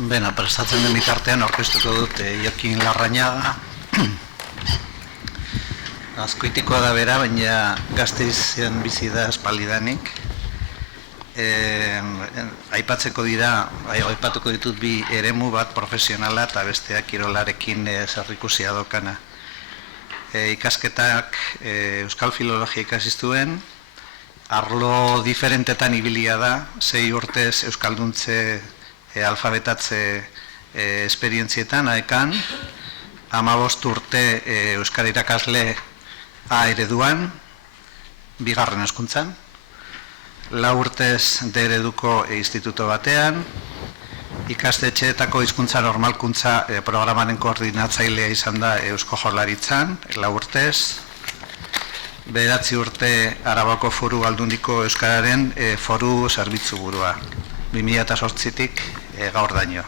Beno, prestatzen den bitartean aurkeztuko dut Jokin Larrañaga. Azkoitikoa da bera, baina Gasteizen bizi da espaldidanik. Aipatuko ditut bi eremu, bat profesionala eta bestea kirolarekin zerikusia daukana. Ikasketak Euskal Filologia ikasi zuen, arlo diferentetan ibilia da, 6 urtez euskalduntze alfabetatze esperientzietan, aekan, 15 urte euskara irakasle A ereduan, bigarren hezkuntzan, 4 urtez D ereduko instituto batean, ikastetxeetako hizkuntza normalkuntza programaren koordinatzailea izan da Eusko Jaurlaritzan, 4 urtez, 9 urte Arabako Foru Aldundiko Euskararen foru zerbitzu burua, 2008tik gaur daño.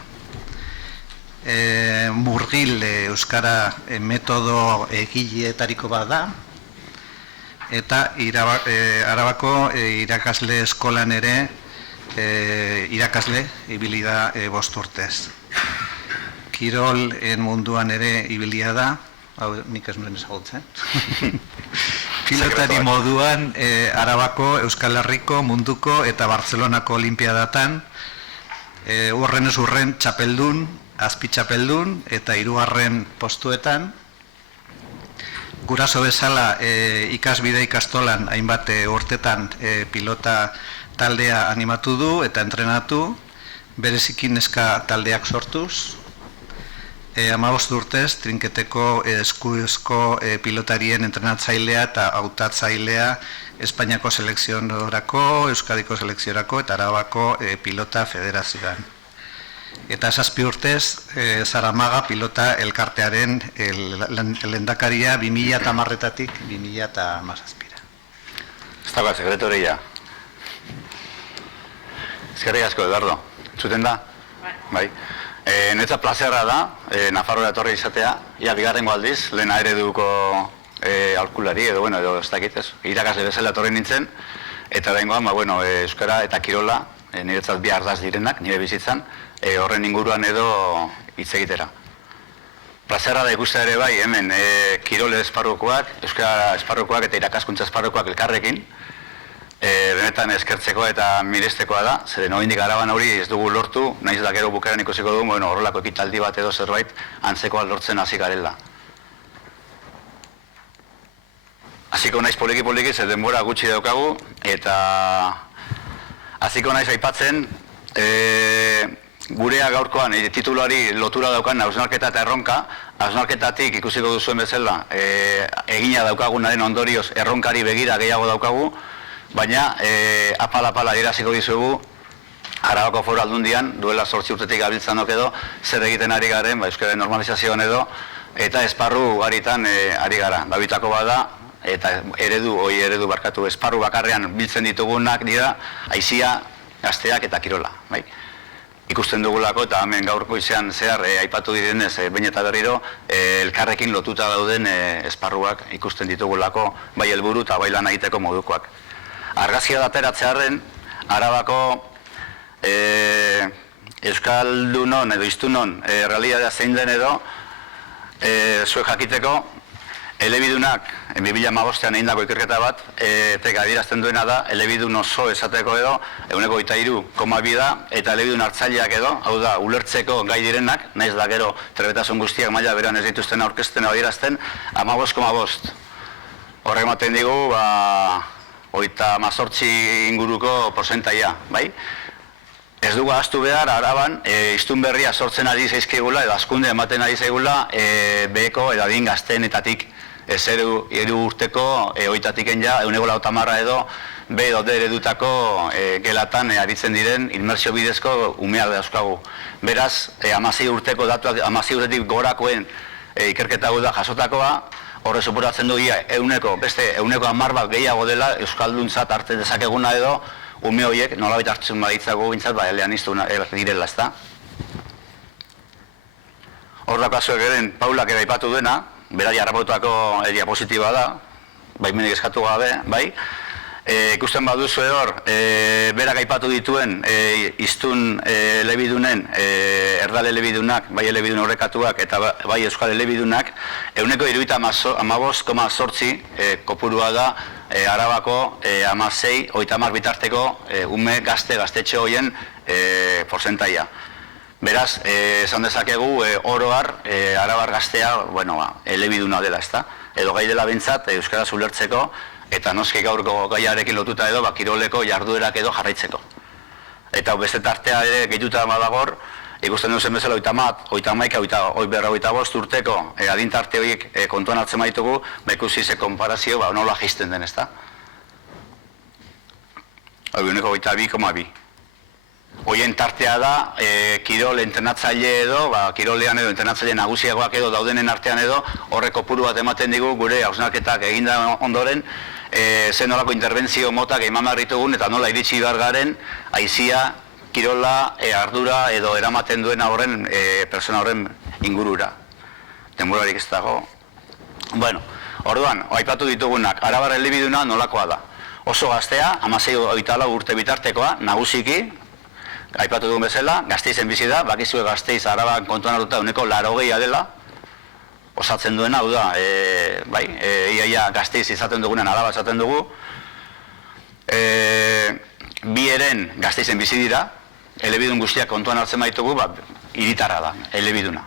Murgil Euskara metodo egileetariko bat da, eta Arabako irakasle eskolan ere irakasle ibili da 5 urtez. Kirol munduan ere ibilia da, hau nik ez nuen ezagutzen. Pilotari moduan Arabako, Euskal Herriko, Munduko eta Bartzelonako Olimpiadatan urrenez urren txapeldun, azpi txapeldun eta 3. postuetan. Guraso bezala ikasbide ikastolan hainbat urtetan pilota taldea animatu du eta entrenatu, bereziki neska taldeak sortuz. 15 urtez trinketeko eskuizko pilotarien entrenatzailea eta hautatzailea Espainiako selekziorako, Euskadiko selekziorako eta Arabako pilota federazioan. Eta 7 urtez Zaramaga pilota elkartearen lehendakaria 2010-tik 2017. Ez dagoa, sekretoria. Eskerrik asko, Eduardo. Zuten da? Bai. Netza plazerra da, Nafarroa etorri izatea, ia bigarrengo aldiz, lehen ereduko aholkulari edo, edo ez dakit ez, irakasle bezala etorri nintzen, eta behingoan, euskara eta kirola, niretzat bi ardaz direnak, nire bizitzan, horren inguruan edo hitz egitera. Plazerra da ikustea ere bai, hemen kirole esparrukoak, euskara esparrukoak eta irakaskuntza esparrukoak elkarrekin, benetan eskertzeko eta mirestekoa da, zeren oraindik Araban hori ez dugu lortu, naiz da gero bukaeran ikusiko dugu, horrelako ekitaldi bat edo zerbait antzekoa lortzen hasi garela. Hasiko naiz poliki-poliki, ze denbora gutxi daukagu, eta hasiko naiz aipatzen, gurea gaurkoan tituluari lotura daukan hausnarketa eta erronka, hausnarketatik ikusiko duzuen bezala, egina daukagunaren ondorioz erronkari begira gehiago daukagu, baina apal-apal adieraziko dizugu Arabako Foru Aldundian, duela 8 urtetik gabiltzanok edo, zer egiten ari garen, euskararen normalizazioan edo, eta esparru garitan ari gara. Babitako bada, eta eredu barkatu, esparru bakarrean biltzen ditugunak dira, aizia, gazteak eta kirola. Ikusten dugulako eta hemen gaurko izan zehar aipatu direnez, behin eta berriro, elkarrekin lotuta dauden esparruak ikusten ditugulako, bai helburu eta bai lan egiteko modukoak. Argazkia dateratzearen, Arabako euskaldunon edo hiztunon realitatea zein den edo, zuek jakiteko, elebidunak 2015an egindako ikerketa bat, eta adierazten duena da, elebidun oso esateko edo, 23,2 da, eta elebidun hartzaileak edo, hau da, ulertzeko gai direnak, naiz da gero trebetasun guztiak maila beran ez dituzten aurkezten adierazten, 15,5. Horrek ematen digu, 38 inguruko porcentaia, bai? Ez dugu ahaztu behar, Araban, hiztun berria sortzen ari zaizkigula, edo hazkunde ematen ari zaigula, beheko edo adin gazteenetatik, ez hiru urteko, oitatiken ja, 150 edo, B edo D eredutako gelatan aritzen diren inmersio bidezko umeak dauzkagu. Beraz, 16 urteko datuak, 16 urtetik gorakoen ikerketa da jasotakoa, horre supuratzen du beste 10 bat gehiago dela euskalduntzat hartzen dezakeguna edo ume horiek nolabait hartzen baditzago bintzat elean iztu direla, ezta? Hor dakazuek eren Paulak ere aipatu duena, berari harrapotutako diapositiba da, baimenik eskatu gabe, bai? Ikusten baduzu hor, berak aipatu dituen hiztun elebidunen, erdal elebidunak, bai elebidun horrekatuak eta bai euskal elebidunak, 75,8 kopurua da Arabako 16-30 bitarteko ume gaztetxe horien porzentaia. Beraz, esan dezakegu oroar, arabar gaztea, elebiduna dela, ezta? Edo gai dela bintzat, euskaraz ulertzeko, eta noski gaurko gaiarekin lotuta edo, kiroleko jarduerak edo jarraitzeko. Eta beste tartea ere gehituta badagor, ikusten duzen bezala 35 urteko adintarte horiek kontuan hartzen baitugu, ikusi ze konparazio nola jisten den, ezta? 22,2. Hoien tartea da, kirol entrenatzaile edo, kirolean edo entrenatzaile nagusiagoak edo daudenen artean edo, horrek kopuru bat ematen digu gure hausnarketak eginda ondoren, zen nolako interbentzio motak eman behar ditugun eta nola iritsi behar garen aizia, kirola, ardura edo eramaten duen horren, persona horren ingurura. Denborarik ez dago. Orduan, aipatu ditugunak, arabar elebiduna nolakoa da. Oso gaztea, 16-24 urte bitartekoa, nagusiki, aipatu dugun bezala, Gasteizen bizi da, bakizue Gasteiz Araban kontuan hartuta 80 dela, osatzen duena, hau da, iaia Gasteiz izaten dugunen Araba izaten dugu, bi eren Gasteizen bizi dira, elebidun guztiak kontuan hartzen baitugu, hiritarra da, elebiduna.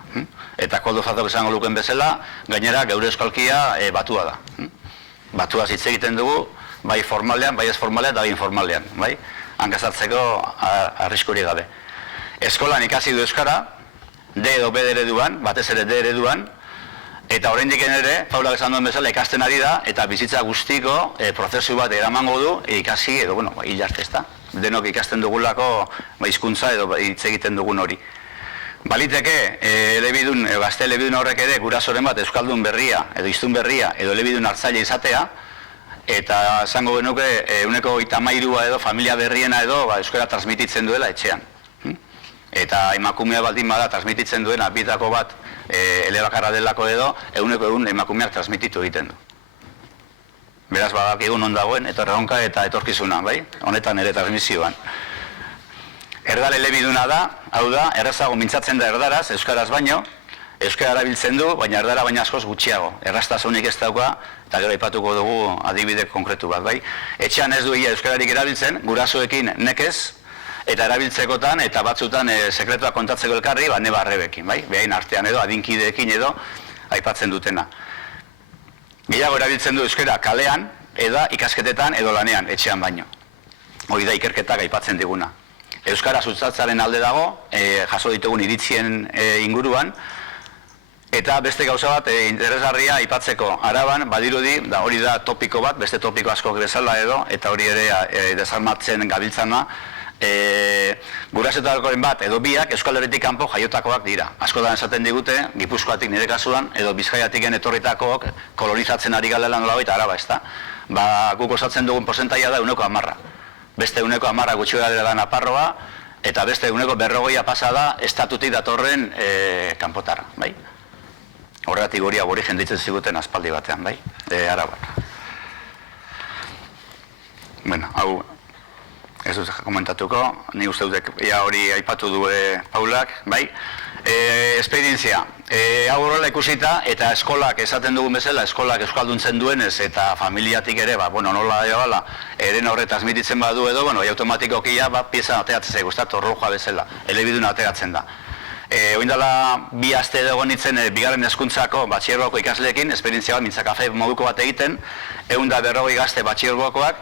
Eta Koldo Fazok esango luken bezala, gainera geure euskalkia batua da. Batua hitz egiten dugu, bai formalean, bai ez formalean, eta bai informalean, bai? Hankazartzeko arriskuri gabe. Eskolan ikasi du euskara, D edo B ereduan, batez ere D ereduan, eta oraindik ere, Paulak esan duen bezala ikasten ari da, eta bizitza guztiko prozesu bat eramango du, ikasi edo, hil arte ezta. Denok ikasten dugulako hizkuntza edo hitz egiten dugun hori. Baliteke, gazte elebidun horrek ere, gurasoren bat euskaldun berria, edo hiztun berria, edo elebidun hartzaile izatea, eta esango genuke 13 edo familia berriena edo euskara transmititzen duela etxean. Eta emakumea baldin bada transmititzen duena bitako bat elebakarra delako edo 100% emakumeak transmititu egiten du. Beraz badakigu non dagoen erronka eta etorkizuna, bai? Honetan ere transmisioan. Erdal elebiduna da, hau da, errazago mintzatzen da erdaraz, euskaraz baino, euskara erabiltzen du, baina erdara baina askoz gutxiago. Erraztasunik ez dauka, eta gero aipatuko dugu adibide konkretu bat, bai? Etxean ez du ia euskararik erabiltzen, gurasoekin nekez, eta erabiltzekotan, eta batzutan sekretua kontatzeko elkarri, neba arrebekin, bai? Behain artean edo, adinkideekin edo, aipatzen dutena. Gehiago erabiltzen du euskara kalean, eta ikasketetan edo lanean, etxean baino. Hori da ikerketak aipatzen diguna. Euskara sustatzaren alde dago, jaso ditugun iritzien inguruan, eta beste gauza bat interesgarria aipatzeko Araban, badirudi, hori da topiko bat, beste topiko askok bezala edo, eta hori ere desarmatzen gabiltzana, gurasoetakoren bat edo biak Euskal Herritik kanpo jaiotakoak dira. Askotan esaten digute, Gipuzkoatik nire kasuan, edo Bizkaiatiken etorritakoak kolonizatzen ari galela nolabait Araba, ezta? Guk osatzen dugun porcentaia da 10%. Beste 10% gutxi gara da Nafarroa, eta beste 40% pasa da estatutik datorren kanpotarra, bai? Horregatik hori aborigen ditzen ziguten aspaldi batean, bai? Araban. Hau, ez dut komentatuko, ni uste dut hori aipatu du Paulak, bai? Esperientzia, hau horrela ikusita, eta eskolak esaten dugun bezala, eskolak euskalduntzen duenez, eta familiatik ere, nola da, eren horre transmititzen badu edo, automatikoki pieza ateratzen zaigu, ez da, torroja bezala, elebiduna ateratzen da. Oindala bi aste edo nintzen bigarren hezkuntzako batxilergoko ikasleekin, esperientzia bat, mintzakafe moduko bat egiten, 140 gazte batxilergokoak,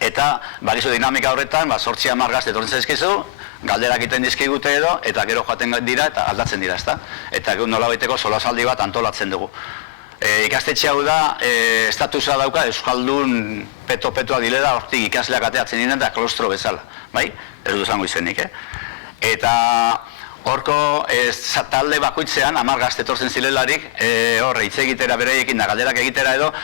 eta bakizu dinamika horretan, 8-10 gazte etortzen zaizkizu, galderak egiten dizkigute edo, eta gero joaten dira eta aldatzen dira, ezta? Eta nolabaiteko solasaldi bat antolatzen dugu. Ikastetxe hau da, estatusa dauka, euskaldun peto-petoa dileda, hortik ikasleak ateatzen diren eta klostro bezala, bai? Ez du zango izenik, Eta horko talde bakoitzean, 10 gazte etortzen zilelarik, hor hitz egitera bereiekin da galderak egitera edo,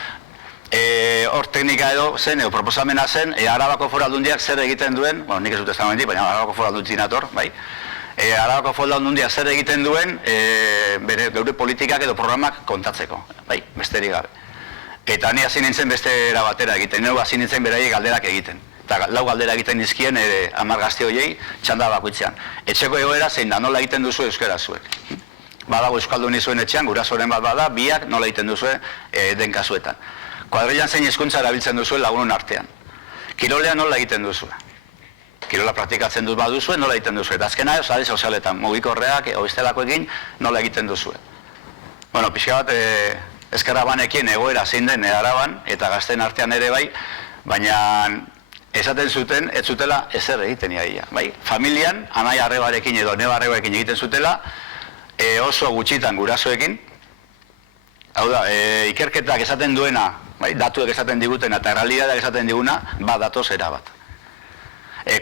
hor teknika edo zen, edo proposamena zen, Arabako Foru Aldundiak zer egiten duen, nik ez dut ez dagoen baina Arabako Foru Aldundiak nator, bai? Arabako Foru Aldundiak zer egiten duen, geure politikak edo programak kontatzeko, bai, besterik gabe. Eta ni hasi nintzen beste era batera egiten, nire hasi nintzen beraiek galderak egiten. Eta lau galdera egiten nizkien 10 gazte horiei txanda bakoitzean. Etxeko egoera zein da, nola egiten duzu euskara zuek. Badago euskalduni zuen etxean, gurasoren bat bada, biak nola egiten duzu den kasuetan. Kuadrilan zein hizkuntza erabiltzen duzu lagunon artean. Kirolean nola egiten duzu. Kirola praktikatzen dut baduzu, nola egiten duzu. Eta azkena, sare sozialetan, mugikorreak, bestelako nola egiten duzu. Bueno, pixka bat, ezkerra banekin egoera zein den Araban, eta gazten artean ere bai, baina esaten zuten, ez zutela ezer egiten iaia. Bai? Familian, anai arrebarekin edo neba arrebarekin egiten zutela, oso gutxitan gurasoekin. Hau da, ikerketak esaten duena, bai, datuek esaten digutena eta realitateak esaten diguna, bat datoz erabat.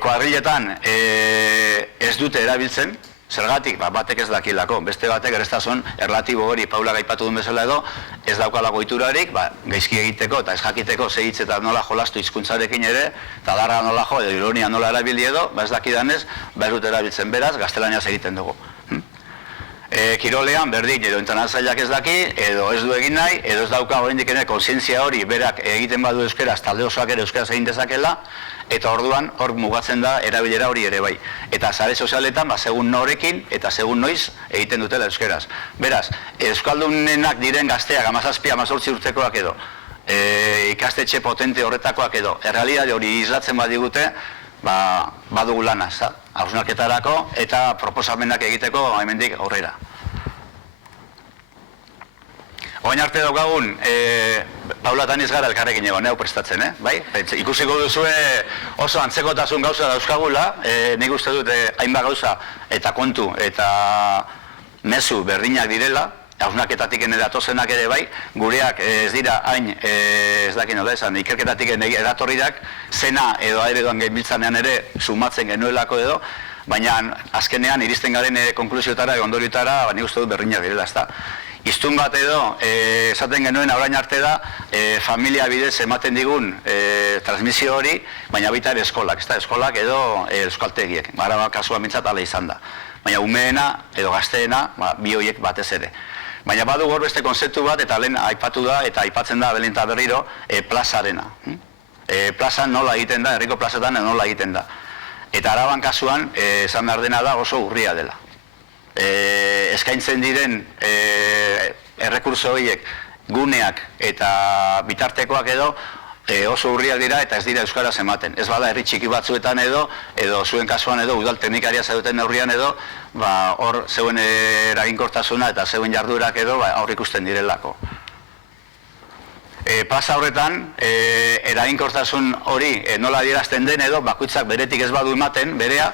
Kuadriletan ez dute erabiltzen, zergatik, batek ez dakilako, beste batek errestasun erlatibo hori Paulak aipatu duen bezala edo, ez daukalago iturarik, gaizki egiteko eta ez jakiteko zehitz eta nola jolastu hizkuntzarekin ere, eta darra nola jo, edo ironia nola erabili edo, ez dakidanez, ez dute erabiltzen beraz, gaztelaniaz egiten dugu. Kirolean berdin, edo internazaileak ez daki, edo ez du egin nahi, edo ez dauka oraindik ere kontzientzia hori berak egiten badu euskeraz, talde osoak ere euskaraz egin dezakela, eta orduan hor mugatzen da erabilera hori ere bai. Eta sare sozialetan, segun norekin eta segun noiz egiten dutela euskeraz. Beraz, euskaldunenak diren gazteak 17-18 urtekoak edo, ikastetxe potente horretakoak edo, errealitate hori islatzen badigute, badugu lana, hausnarketarako eta proposamenak egiteko hemendik aurrera. Oain arte daukagun, Paula eta niz gara elkarrekin egon, prestatzen, bai? Ikusiko duzue oso antzekotasun gauza dauzkagula, nik uste dut hainbat gauza eta kontu eta mezu berdinak direla, hausnarketatik edatozenak ere bai, gureak ez dira hain, ez dakin nola esan, ikerketatik edatorriak, zena edo aeredoan genbiltzanean ere sumatzen genuelako edo, baina azkenean iristen garen konklusiotara, ondoriotara, nik uste dut berdinak direla, ez da. Iztun bat edo, esaten genuen orain arte da, familia bidez ematen digun transmisio hori, baina baita ere eskolak, ez da, eskolak edo euskaltegiek, Araba kasua mintzat ala izan da. Baina umeena edo gazteena, bi horiek batez ere. Baina badu hor beste konzeptu bat, eta lehen aipatu da, eta aipatzen da belen eta berriro, plazarena. Plazan nola egiten da, herriko plazetan nola egiten da. Eta Araban kasuan, esan behar dena da oso urria dela. Eskaintzen diren errekurso horiek guneak eta bitartekoak edo oso urriak dira eta ez dira euskaraz ematen. Ez bada herri txiki batzuetan edo zuen kasuan edo udal teknikaria zaudeten neurrian edo hor zeuen eraginkortasuna eta zeuen jarduerak edo aurre ikusten direlako. Plaza horretan, eraginkortasun hori nola adierazten den edo bakoitzak beretik ez badu ematen, berea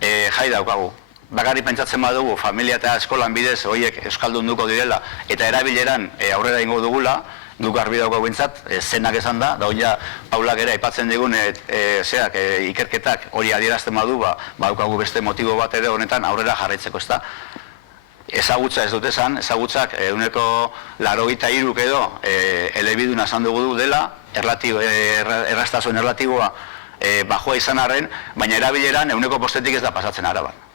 jai daukagu. Bakarrik pentsatzen badugu, familia eta eskolan bidez horiek euskaldunduko direla eta erabileran aurrera ingo dugula, guk garbi daukagu bintzat, zenak esan da, da hori Paulak ere aipatzen digun ikerketak hori adierazten badu, daukagu beste motibo bat ere honetan aurrera jarraitzeko, ez da. Ezagutza ez dut esan, ezagutzak 93 edo elebiduna esan dugu dela, erraztasun erlatiboa bajoa izan arren, baina erabileran 1%-tik ez da pasatzen Araban.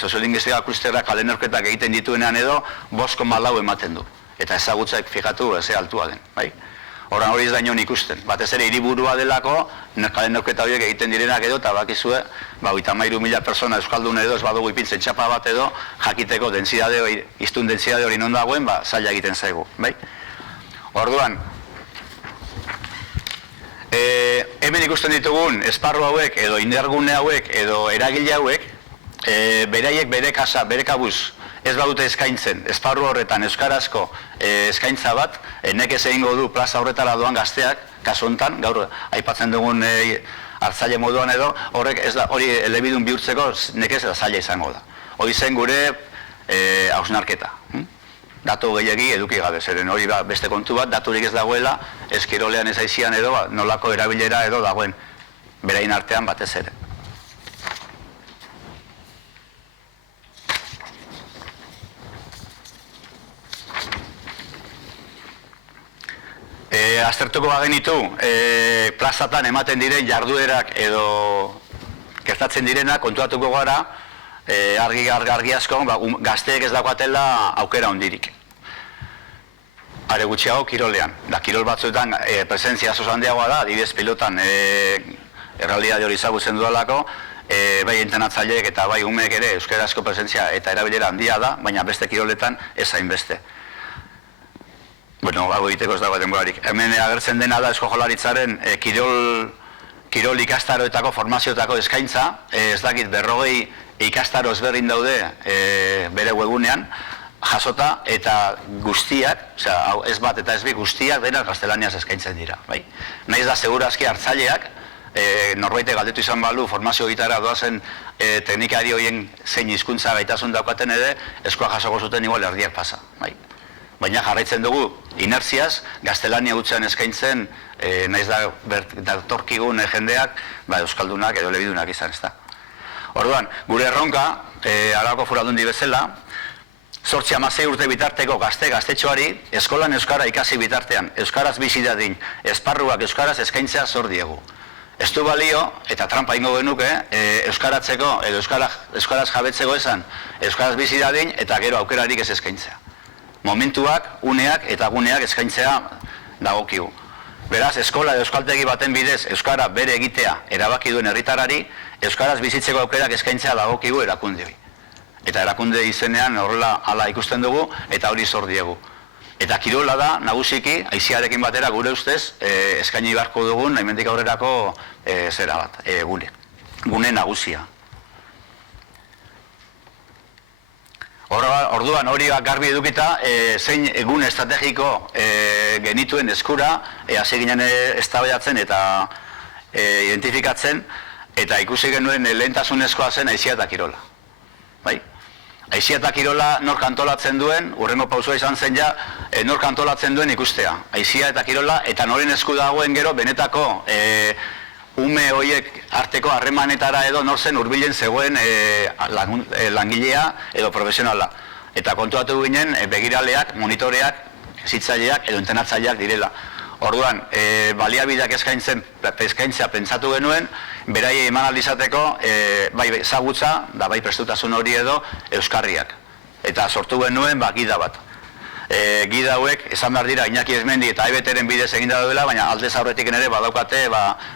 Soziolinguistika klusterrak kalenorketak egiten dituenean edo 5,4 ematen du. Eta ezagutzaik fijatu ze altua den, bai? Horan hori ez da inon ikusten. Batez ere hiriburua delako, kalenorketa horiek egiten direnak edo, eta bakizue, 33.000 persona euskaldun edo, ez badugu ipintzen txapa bat edo, jakiteko iztun densidade hori non dagoen, zaila egiten zaigu, bai? Orduan, hemen ikusten ditugun esparru hauek, edo indargune hauek, edo eragile hauek, beraiek bere kasa, bere kabuz, ez badute eskaintzen, esparru horretan euskarazko eskaintza bat, nekez egingo du plaza horretara doan gazteak, kasu honetan, gaur aipatzen dugun hartzaile moduan edo, horrek ez da, hori elebidun bihurtzeko nekez da zaila izango da. Hori zen gure hausnarketa. Datu gehiagi eduki gabe, zeren hori beste kontu bat, daturik ez dagoela, ez kirolean ez aizian edo, nolako erabilera edo dagoen, berain artean batez ere. Aztertuko bagenitu, plazatan ematen diren jarduerak edo gertatzen direnak kontuatuko gara, argi asko, gazteek ez daukatela aukera hondirik. are gutxiago kirolean. Da, kirol batzuetan presentzia oso handiagoa da, adibidez pilotan errealitate hori ezagutzen dudalako, bai entrenatzaileek eta bai umeek ere euskarazko presentzia eta erabilera handia da, baina beste kiroletan ez hainbeste. Bueno, hau egiteko ez dago denborarik. Hemen agertzen dena da Eusko Jaurlaritzaren kirol ikastaroetako formazioetako eskaintza, ez dakit 40 ikastaro ezberdin daude bere webunean, jasota eta guztiak, hau ez bat eta ez bi guztiak denak gaztelaniaz eskaintzen dira. Naiz da segurazki hartzaileak, norbaite galdetu izan balu formazio egitara doazen teknikari horien zein hizkuntza gaitasun daukaten ere, eskoa jasoko zuten igual erdiak pasa. Baina jarraitzen dugu inertziaz, gaztelania hutsean eskaintzen, naiz da datorkigun jendeak, euskaldunak edo elebidunak izan, ez da. Orduan, gure erronka, Arabako Foru Aldundi bezala, 8-16 urte bitarteko gaztetxoari, eskolan euskara ikasi bitartean, euskaraz bizi dadin, esparruak euskaraz eskaintzea zor diegu. Ez du balio, eta trampa ingo genuke, euskaratzeko edo euskaraz jabetzeko esan, euskaraz bizi dadin eta gero aukerarik ez eskaintzea. Momentuak, uneak eta guneak eskaintzea dagokigu. Beraz, eskola edo euskaltegi baten bidez euskara bere egitea erabaki duen herritarari, euskaraz bizitzeko aukerak eskaintzea dagokigu erakundeoi. Eta erakunde izenean horrela hala ikusten dugu eta hori zor diegu. Eta kirola da, nagusiki, aisiarekin batera gure ustez, eskaini beharko dugun, hemendik aurrerako zera bat, gune nagusia. Orduan hori garbi edukita, zein gune estrategiko genituen eskura, hasi ginen eztabaidatzen eta identifikatzen, eta ikusi genuen lehentasunezkoa zen aisia eta kirola. Aisia eta kirola nork antolatzen duen, hurrengo pausua izan zen ja, nork antolatzen duen ikustea. Aisia eta kirola, eta noren esku dagoen gero, benetako ume horiek arteko harremanetara edo nor zen hurbilen zegoen langilea edo profesionala. Eta kontuatu ginen begiraleak, monitoreak, hezitzaileak edo entrenatzaileak direla. Orduan, baliabideak eskaintzea pentsatu genuen, beraiei eman aldizateko bai ezagutza, da bai prestutasun hori edo euskarriak. Eta sortu genuen gida bat. Gida hauek, esan behar dira, Iñaki Esmendi eta EBT-ren bidez eginda daudela, baina aldez aurretik ere badaukate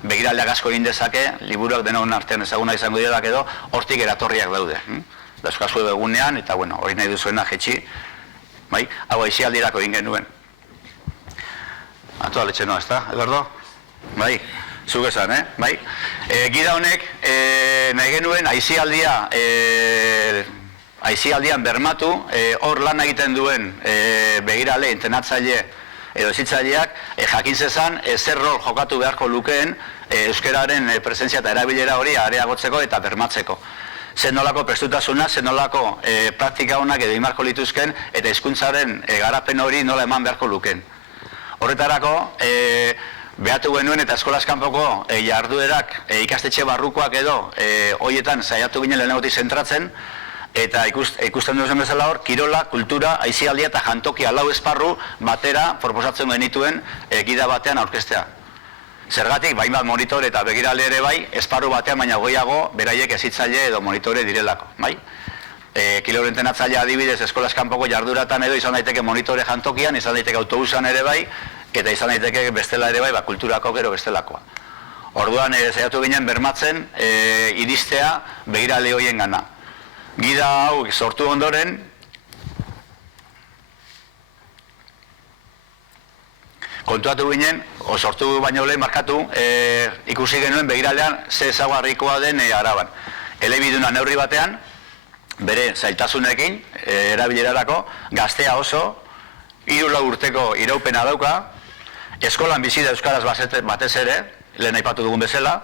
begiraleak asko egin dezake, liburuak denon artean ezaguna izango dira edo, hortik eratorriak daude. Dauzkazue egunean, eta bueno, hori nahi duzuena jetxi, hau aisialdirako egin genuen. Atoa letxenoa, ez da, Eduardo? Bai, zuk esan, Gida honek, nahi genuen aisialdian bermatu, hor lan egiten duen begirale, entrenatzaile edo hezitzaileak, jakin zezan, zer rol jokatu beharko lukeen euskararen presentzia eta erabilera hori areagotzeko eta bermatzeko. Zer nolako prestutasuna, zer nolako praktika honak edo imarko lituzken eta hizkuntzaren garapen hori nola eman beharko lukeen. Horretarako, behatu genuen eta eskolaz kanpoko jarduerak ikastetxe barrukoak edo horietan saiatu ginen lehenagotik zentratzen eta ikusten duzen bezala hor, kirola, kultura, aisialdia eta jantokia lau esparru batera proposatzen genituen gida batean aurkeztea. Zergatik, bainbat monitore eta begirale ere bai, esparru batean baina goiago beraiek hezitzaile edo monitore direlako, Kirolen entrenatzailea adibidez eskolaz kanpoko jarduratan edo izan daiteke monitore jantokian, izan daiteke autobusan ere bai, eta izan daiteke bestela ere bai, kulturako gero bestelakoa. Orduan, saiatu ginen bermatzen, iristea begirale horien gana. Gida hau sortu ondoren, kontuatu ginen, sortu baino lehen markatu, ikusi genuen begiralean ze ezaugarrikoa den Araban. Elebiduna neurri batean, bere zailtasunekin, erabilerarako, gaztea oso, 3 urteko iraupena dauka, eskolan bizi da euskaraz batez ere, lehen aipatu dugun bezala,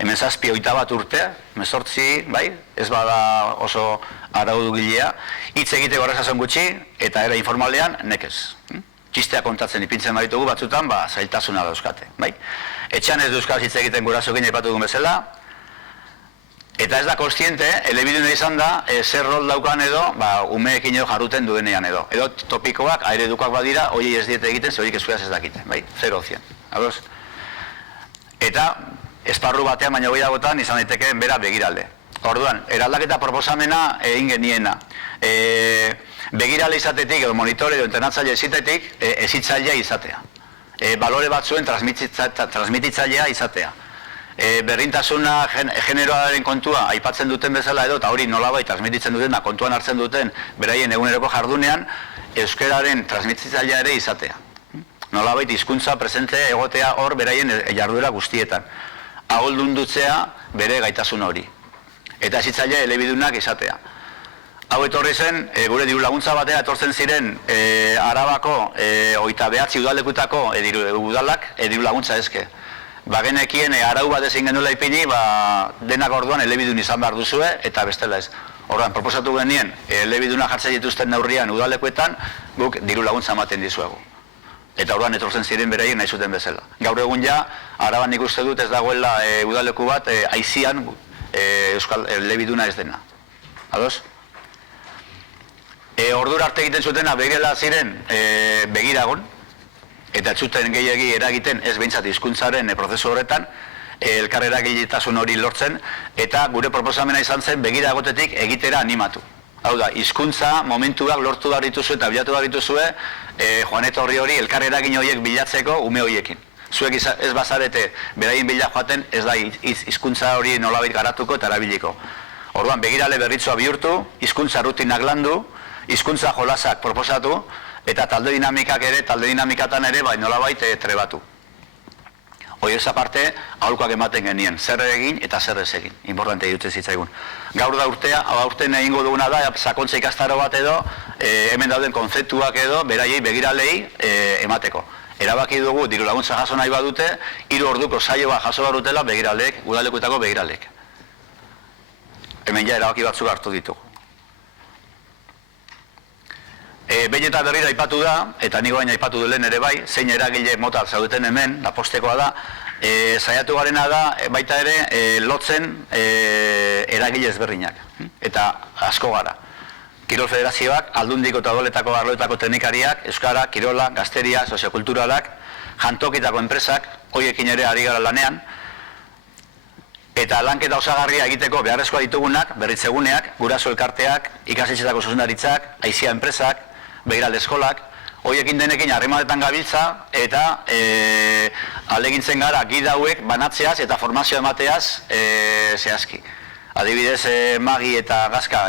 hemen 7-8 urte, 18, ez bada oso araudugilea, hitz egiteko horrezazen gutxi, eta era informalean, nekez. Txistea kontatzen ipintzen baditugu batzutan, zailtasuna dauzkate. Etxean ez du euskaraz hitz egiten gurasoekin aipatu dugun bezala, eta ez da kontziente, elebiduna izan da, zer rol daukan edo, umeekin edo jarruten duenean edo. Edo topikoak, airedukoak badira, hori ez diete egiten, zehorik eskuraz ez dakite, 0 100. Eta, esparru batean baino gehiagotan izan daitekeen bera begiralde. Orduan, eraldaketa proposamena egin geniena. Begirale izatetik edo monitore edo entrenatzaile izatetik ezitzailea izatea. Balore batzuen transmititzailea izatea. Berdintasuna generoaren kontua aipatzen duten bezala edo, eta hori nolabait transmititzen duten, kontuan hartzen duten beraien eguneroko jardunean, euskararen transmititzailea ere izatea. Nolabait hizkuntza presente egotea hor beraien jarduera guztietan. Agoldundutzea bere gaitasun hori. Eta ezitzailea elebidunak izatea. Hau etorri zen, gure diru laguntza batera etortzen ziren Arabako 29 udalekutako udalak diru laguntza eske. Genekien arau bat ezin genuela ipini, denak orduan elebidun izan behar duzue eta bestela ez. Orduan, proposatu genien, elebiduna jartzen dituzten neurrian udalekuetan, guk diru laguntza ematen dizuegu. Eta orduan etortzen ziren beraien nahi zuten bezala. Gaur egun ja, Araban nik uste dut ez dagoela udaleku bat aizian euskal elebiduna ez dena. Ados? Ordura arte egiten zutena begirela ziren begiragon, eta ez zuten gehiegi eragiten ez behintzat hizkuntzaren prozesu horretan, elkar eragiletasun hori lortzen, eta gure proposamena izan zen begiragotetik egitera animatu. Hau da, hizkuntza momentuak lortu behar dituzue eta bilatu behar dituzue joan etorri hori elkar eragin horiek bilatzeko ume horiekin. Zuek ez bazarete beraien bila joaten ez da hizkuntza hori nolabait garatuko eta erabiliko. Orduan, begirale berritzua bihurtu, hizkuntza rutinak landu, hizkuntza jolasak proposatu, eta talde dinamikak ere, talde dinamikatan ere, nolabait trebatu. Horiek aparte, aholkoak ematen genien, zer egin eta zer ez egin, importante dute zitzaigun. Gaur da urtea, aurten egingo duguna da, sakontza ikastaro bat edo, hemen dauden kontzeptuak edo, beraiei begiralei emateko. Erabaki dugu, diru laguntza jaso nahi badute, 3 orduko saioa jaso behar dutela begiralek, udalekutako begiralek. Hemen ja erabaki batzuk hartu ditugu. Behin eta berriro aipatu da, eta nik orain aipatu duen ere bai, zein eragile mota zaudeten hemen, postekoa da, saiatu garena da, baita ere, lotzen eragile ezberdinak. Eta asko gara. Kirol Federazioak, Aldundiko eta Odoletako arloetako teknikariak, euskara, kirola, gazteria, soziokulturalak, jantokitako enpresak, horiekin ere ari gara lanean, eta lanketa osagarria egiteko beharrezkoa ditugunak, berritzeguneak, guraso elkarteak, ikastetxetako zuzendaritzak, aizia enpresak, begiralde eskolak, horiekin denekin harremanetan gabiltza eta ahalegintzen gara gida hauek banatzeaz eta formazio emateaz zehazki. Adibidez, Magi eta Gazka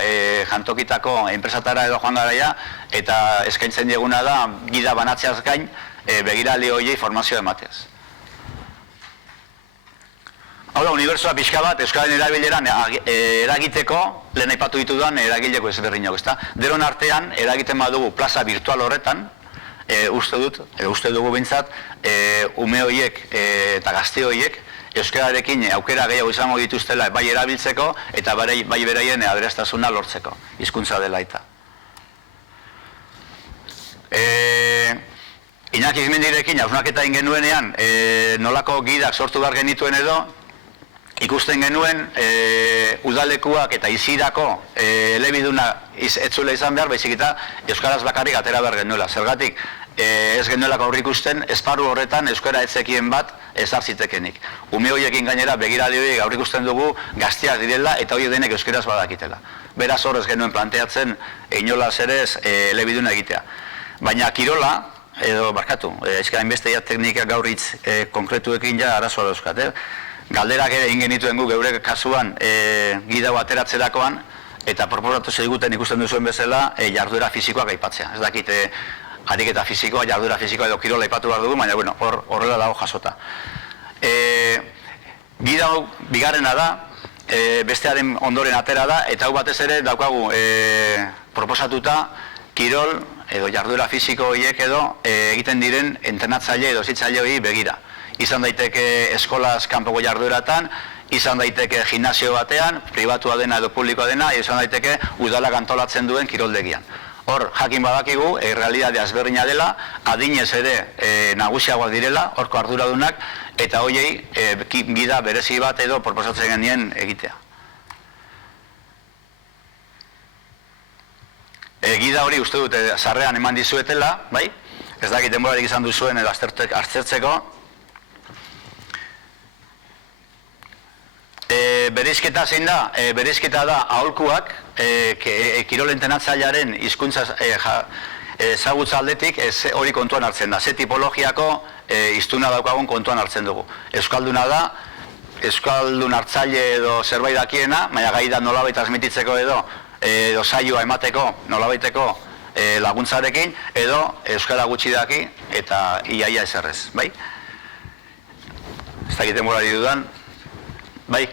jantokitako enpresatara edo joan garaia eta eskaintzen dieguna da gida banatzeaz gain begiralde horiei formazio emateaz. Hau da, unibertsoa pixka bat, euskaren erabileran eragiteko, lehen aipatu ditudan eragileko ezberdinok, ezta? Deron artean, eragiten badugu plaza virtual horretan, uste dugu behintzat, ume horiek eta gazte horiek, euskararekin aukera gehiago izango dituztela bai erabiltzeko eta bai beraien aberastasuna lortzeko, hizkuntza dela eta. Iñaki Izmendirekin hausnarketa egin genuenean, nolako gidak sortu behar genituen edo, ikusten genuen udalekuak eta izirako elebiduna ez zuela izan behar, baizik eta euskaraz bakarrik atera behar genuela. Zergatik ez genuelako aurrikusten esparru horretan euskara etzekien bat ez hartzitekenik. Ume horiekin gainera begirale horiek aurrikusten dugu gazteak direla eta horiek denek euskaraz badakitela. Beraz hor ez genuen planteatzen inolaz ere elebiduna egitea. Baina kirola, edo barkatu, hainbeste teknikak gaur hitz konkretuekin ja arazoa dauzkat, galderak ere egin genituen gu geure kasuan gida ateratzerakoan eta proposatu zeiguten ikusten duzuen bezala jarduera fisikoak aipatzea. Ez dakit ariketa fisikoa, jarduera fisikoa edo kirola aipatu behar dugu, baina horrela dago jasota. Gida hau bigarrena da, bestearen ondoren atera da, eta hau batez ere daukagu proposatuta kirol edo jarduera fisiko horiek edo egiten diren entrenatzaile edo zitzaile hori begira. Izan daiteke eskolaz kanpoko jardueratan, izan daiteke gimnasio batean, pribatua dena edo publikoa dena, izan daiteke udalak antolatzen duen kiroldegian. Hor, jakin badakigu, realitatea ezberdina dela, adinez ere nagusiagoak direla, horko arduradunak, eta horiei gida berezi bat edo proposatzen genien egitea. Gida hori uste dute sarrean eman dizuetela, bai? Ez dakit denborarik izan duzuen edo aztertzeko. bereizketa zein da? Bereizketa da aholkuak, kirol entrenatzailearen hizkuntza ezagutza aldetik hori kontuan hartzen da. Ze tipologiako hiztuna daukagun kontuan hartzen dugu. Euskalduna da, euskaldun hartzaile edo zerbait dakiena, baina gai da nolabait transmititzeko edo saioa emateko nolabaiteko laguntzarekin, edo euskara gutxi daki eta iaia ezerrez, bai? Ez dakit denborari dudan, bai?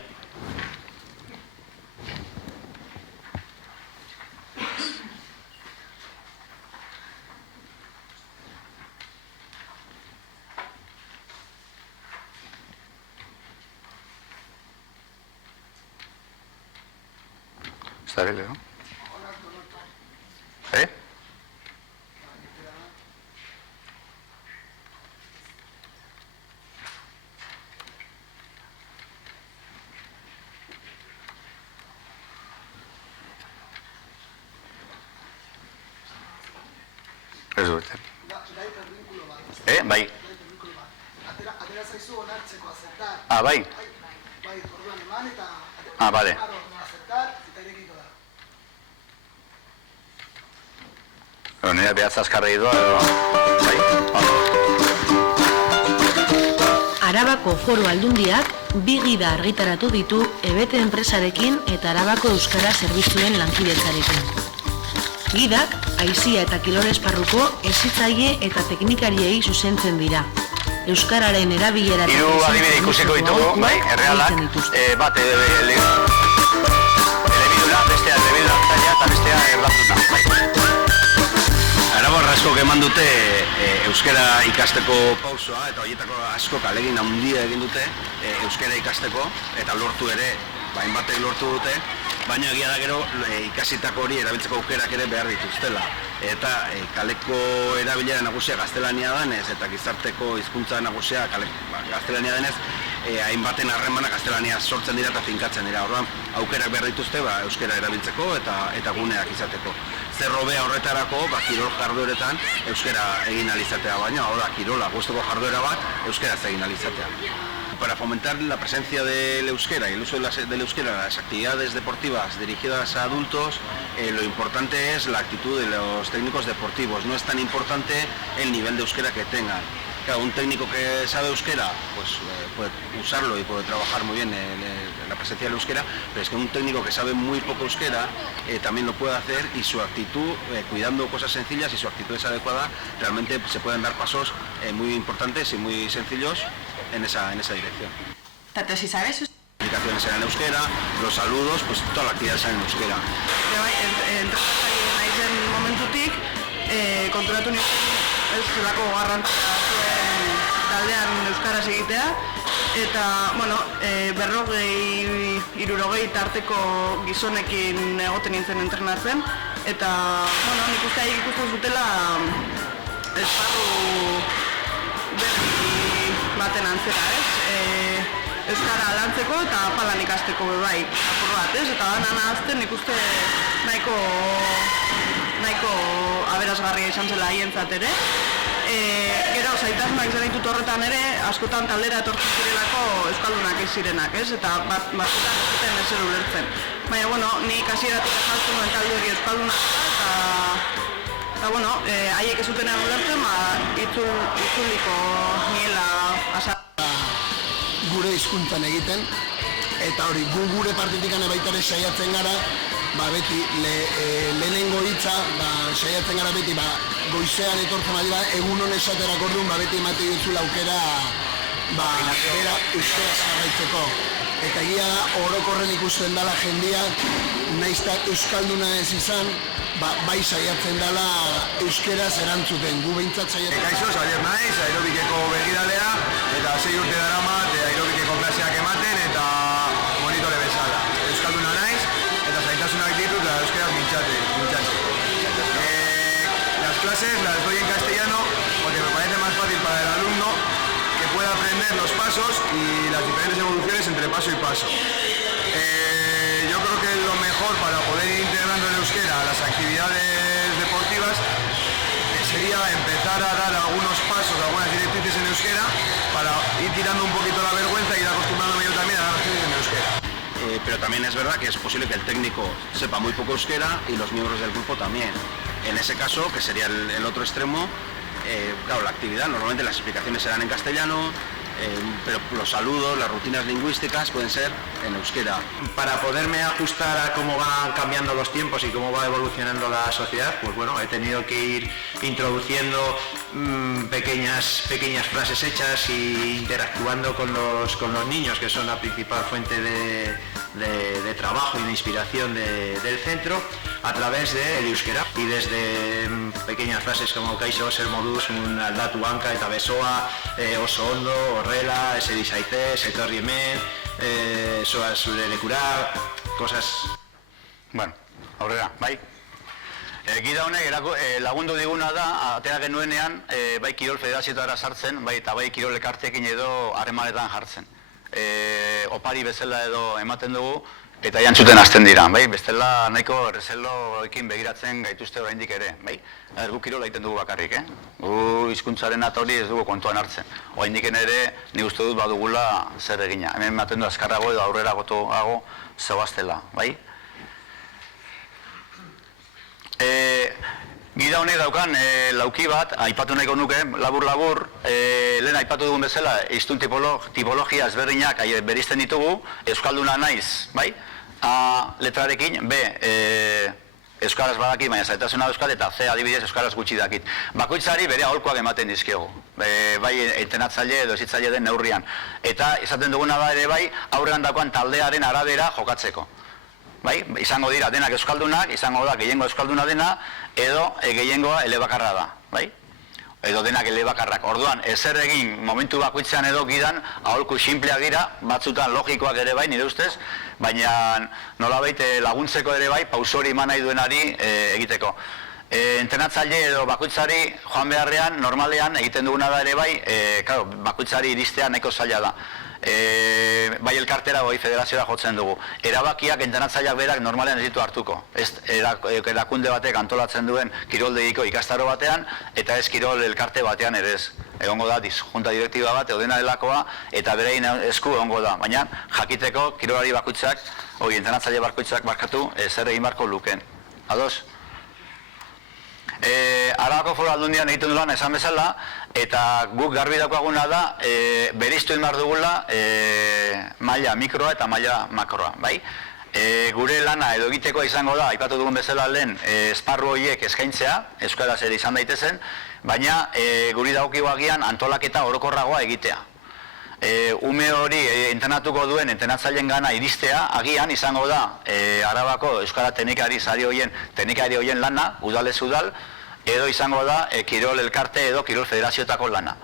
Estarele, no? Ez dut. Bai. Atera zaizu onartzeko aceptar. Bai. Bai, orduan eman eta... Bale. Aceptar eta irekiko da. Nire behatz azkarra idua, bai. Arabako Foru Aldundiak 2 gida argitaratu ditu EBT enpresarekin eta Arabako Euskara Zerbitzuen lankidetzarekin. Gidak, aizia eta kirol esparruko hezitzaile eta teknikariei zuzentzen dira. Euskararen erabilera... Hiru adibide ikusiko ditugu, bai, errealak, bat elebiduna, bestea elebiduna eta bestea erlanduna, bai. Arabar askok eman dute euskara ikasteko pausoa eta horietako askok ahalegin handia egin dute euskara ikasteko eta lortu ere, hainbatek lortu dute, baina egia da gero ikasitako hori erabiltzeko aukerak ere behar dituztela. Eta kaleko erabilera nagusia gaztelania denez eta gizarteko hizkuntza nagusia gaztelania denez, hainbaten harremana gaztelania sortzen dira eta finkatzen dira. Orduan aukerak behar dituzte euskara erabiltzeko eta guneak izateko. Zer hobea horretarako, kirol jardueretan euskara egin alizatea, baina hau da kirola, guztoko jarduera bat euskaraz egin alizatea. Para fomentar la presencia del euskera y el uso del euskera en las actividades deportivas dirigidas a adultos, lo importante es la actitud de los técnicos deportivos. No es tan importante el nivel de euskera que tengan. Claro, un técnico que sabe euskera pues puede usarlo y puede trabajar muy bien en la presencia del euskera, pero es que un técnico que sabe muy poco euskera también lo puede hacer y su actitud, cuidando cosas sencillas y su actitud es adecuada, realmente se pueden dar pasos muy importantes y muy sencillos en esa dirección. Tanto si sabes... Explicaciones en euskera, los saludos, pues toda la actividad es en euskera. Entratzaile naizen momentutik, konturatu nintzen ez zelako garrantzia zuen taldean euskaraz egitea, eta, bueno, 40-60 tarteko gizonekin egoten nintzen entrenatzen, eta, bueno, nik uste ikusten zutela esparru berri baten antzera, ez? Euskara lantzeko eta apalan ikasteko bai, apur bat, ez? Eta dana nahazten nik uste nahiko aberasgarria izan zela haientzat ere. Gero, zaitasunak izan ditut horretan ere, askotan taldera etortzen zirelako euskaldunak ez zirenak, ez? Eta batzutan ez zuten ezer ulertzen. Baina, bueno, nik hasieratik azaltzen duen talde hori euskaldunak eta, bueno, haiek ez zuten ulertzen, itzuliko niela azaltzen. Gure hizkuntzan egiten, eta hori gure partitikan baitare saiatzen gara, beti lehenengo hitza, saiatzen gara beti goizean etortzen badira, egun hon esaterak orduan, beti emate dutzula aukera bera euskaraz jarraitzeko. Eta egia da, orokorren ikusten dela jendia, nahiz eta euskalduna ez izan, bai saiatzen dela euskeraz erantzuten, gu behintzat saiatzen. Kaixo, Xabier naiz, aerobikeko begiralea, eta 6 urte daramat aerobikeko klaseak ematen eta monitore bezala. Euskalduna naiz, eta zaitasunak ditut eta euskeraz mintzatzen. Las clases las doy en castellano porque me parece más fácil para el alumno que pueda aprender los pasos y las diferentes evoluciones entre paso y paso. Yo creo que lo mejor para poder ir integrando el euskera a las actividades deportivas sería empezar a dar algunos pasos, algunas directrices en euskera para ir tirando un poquito la vergüenza y ir acostumbrándome yo también a dar las clases en euskera. pero también es verdad que es posible que el técnico sepa muy poco euskera y los miembros del grupo también. En ese caso, que sería el otro extremo, claro, la actividad, normalmente las explicaciones serán en castellano, pero los saludos, las rutinas lingüísticas pueden ser en euskera. Para poderme ajustar a cómo van cambiando los tiempos y cómo va evolucionando la sociedad, pues bueno, he tenido que ir introduciendo pequeñas frases hechas e interactuando con los niños, que son la principal fuente de trabajo y de inspiración del centro, a través del euskera. Y desde pequeñas frases como kaixo, ser moduz, un aldatu hanka eta besoa, oso ondo, horrela, eseri zaitez, etorri hemen, soa zure lekura, cosas. Bueno, aurrera, bai. Gida honek lagundu diguna da, atera genuenean, bai Kirol Federazioetara sartzen, bai eta bai Kirol Elkarteekin edo harremanetan jartzen. Opari bezala edo ematen dugu, eta jantzuten hasten dira, bai? Bestela nahiko errezeloekin begiratzen gaituzte oraindik ere, bai? Gu kirola egiten dugu bakarrik, Gu hizkuntzaren atori ez dugu kontuan hartzen. Oraindik ere, ni uste dut badugula zer egina. Hemen ematen du azkarrago edo aurrera gotoago zoaztela, bai? Gida honek daukan lauki bat, aipatu nahiko nuke, labur-labur, lehen aipatu dugun bezala, hiztun tipologia ezberdinak berizten ditugu, euskalduna naiz, bai? A letrarekin, B, euskaraz badakit, baina zaitasuna euskal, eta C, adibidez, euskaraz gutxi dakit. Bakoitzari bere aholkuak ematen dizkiogu, bai entrenatzaile edo hezitzaile den neurrian. Eta esaten duguna da ere bai, aurrean daukan taldearen arabera jokatzeko. Bai, izango dira denak euskaldunak, izango da gehiengo euskalduna dena, edo gehiengoa elebakarra da, bai? Edo denak elebakarrak. Orduan, ezer egin momentu bakoitzean edo gidan, aholku sinpleak dira, batzutan logikoak ere bai, nire ustez, baina nolabait laguntzeko ere bai, pausori eman nahi duenari egiteko. Entrenatzaile edo bakoitzari joan beharrean, normalean egiten duguna da ere bai, bakoitzari iristea nahiko zaila da. Bai elkartera, bai federazioa jotzen dugu. Erabakiak entrenatzaileak berak normalean ez ditu hartuko. Ez erakunde batek antolatzen duen kiroldegiko ikastaro batean, eta ez kirol elkarte batean ere ez. Egongo da, junta direktiba bat, eudena delakoa, eta berein esku egongo da. Baina, jakiteko, kirolari bakoitzak, entrenatzaile bakoitzak barkatu, zer egin barko luken. Ados? Arabako Foru Aldundian egiten dulan esan bezala, eta guk garbi daukaguna da, beriztu egin dugula maila mikroa eta maila makroa, bai? Gure lana edo egitekoa izango da, aipatu dugun bezala lehen, esparru horiek eskaintzea, euskaraz ere izan daitezen, baina guri daukiko agian antolaketa orokorragoa egitea. Ume hori entrenatuko duen entrenatzaileen gana iristea, agian izango da Arabako Euskara teknikari horien lana, udalez udal, edo izango da kirol elkarte edo kirol federazioetako lana.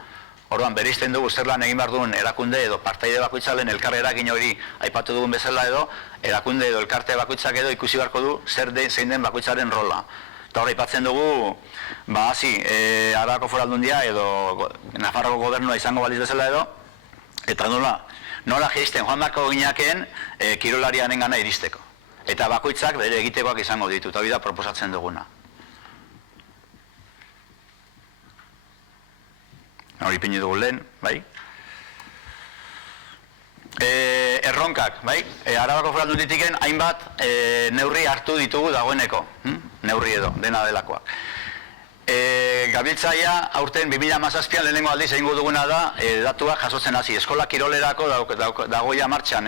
Orduan, bereizten dugu zer lan egin behar duen erakunde edo partaide bakoitzalen elkar eragin hori aipatu dugun bezala edo, erakunde edo elkarte bakoitzak edo ikusi beharko du zein den bakoitzaren rola. Eta hori aipatzen dugu, Arabako Foru Aldundia edo Nafarroko gobernua izango baliz bezala edo, eta nola jaisten joan beharko gineaken kirolarianen gana iristeko. Eta bakoitzak bere egitekoak izango ditu, eta hori da proposatzen duguna. Hori ipini dugu lehen, bai? Erronkak, bai? Arabako Foru Aldunditiken hainbat neurri hartu ditugu dagoeneko. Neurri edo, dena delakoak. Gabiltzaia, aurten 2017an lehenengo aldiz egingo duguna da, datuak jasotzen hasi. Eskola kirolerako dagoia martxan,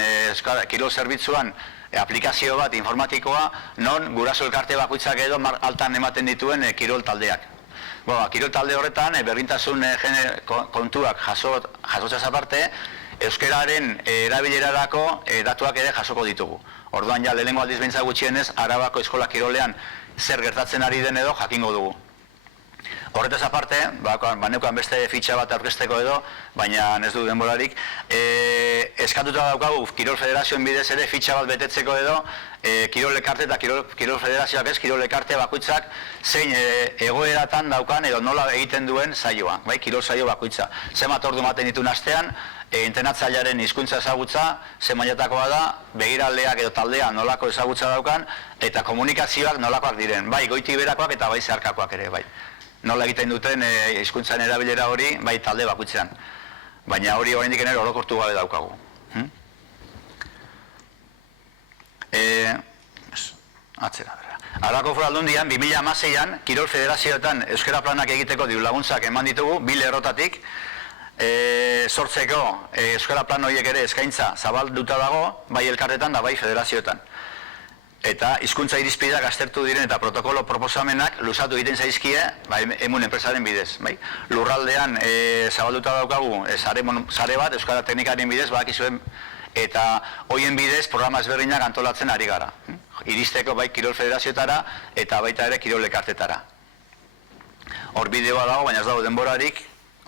kirol zerbitzuan aplikazio bat informatikoa, non guraso elkarte bakoitzak edo altan ematen dituen kirol taldeak. Kirol talde horretan, berdintasun kontuak jasotzaz aparte, euskararen erabilerarako datuak ere jasoko ditugu. Orduan ja, lehenengo aldiz behintzat gutxienez, Arabako eskola kirolean zer gertatzen ari den edo jakingo dugu. Horretaz aparte, baneukan beste fitxa bat aurkezteko edo, baina ez du denborarik, eskatuta daukagu Kirol Federazioen bidez ere fitxa bat betetzeko edo, Kirol Elkarte eta Kirol Federazioak ez, Kirol Elkarte bakoitzak zein egoeratan daukan edo nola egiten duen saioa, bai, kirol saio bakoitza. Zenbat ordu ematen dituen astean, entrenatzailearen hizkuntza ezagutza, ze mailatakoa da, begiraleak edo taldea nolako ezagutza daukan, eta komunikazioak nolakoak diren, bai, goitik berakoak eta bai zeharkakoak ere, bai. Nola egiten duten hizkuntzan erabilera hori, bai talde bakoitzean. Baina hori oraindik ere orokortu gabe daukagu. Atzera. Arabako Foru Aldundian 2016an Kirol Federazioetan euskara planak egiteko diru laguntzak eman ditugu, 2 lerrotatik, sortzeko euskara plan horiek ere eskaintza zabalduta dago, bai elkartetan da bai federazioetan. Eta hizkuntza irizpideak aztertu diren eta protokolo proposamenak luzatu egiten zaizkie emun enpresaren bidez. Lurraldean zabalduta daukagu sare bat, euskara teknikaren bidez, badakizuen, eta hoien bidez programa ezberdinak antolatzen ari gara. Iristeko bai Kirol Federazioetara eta baita ere Kirol Elkartetara. Hor bideoa dago, baina ez dago denborarik,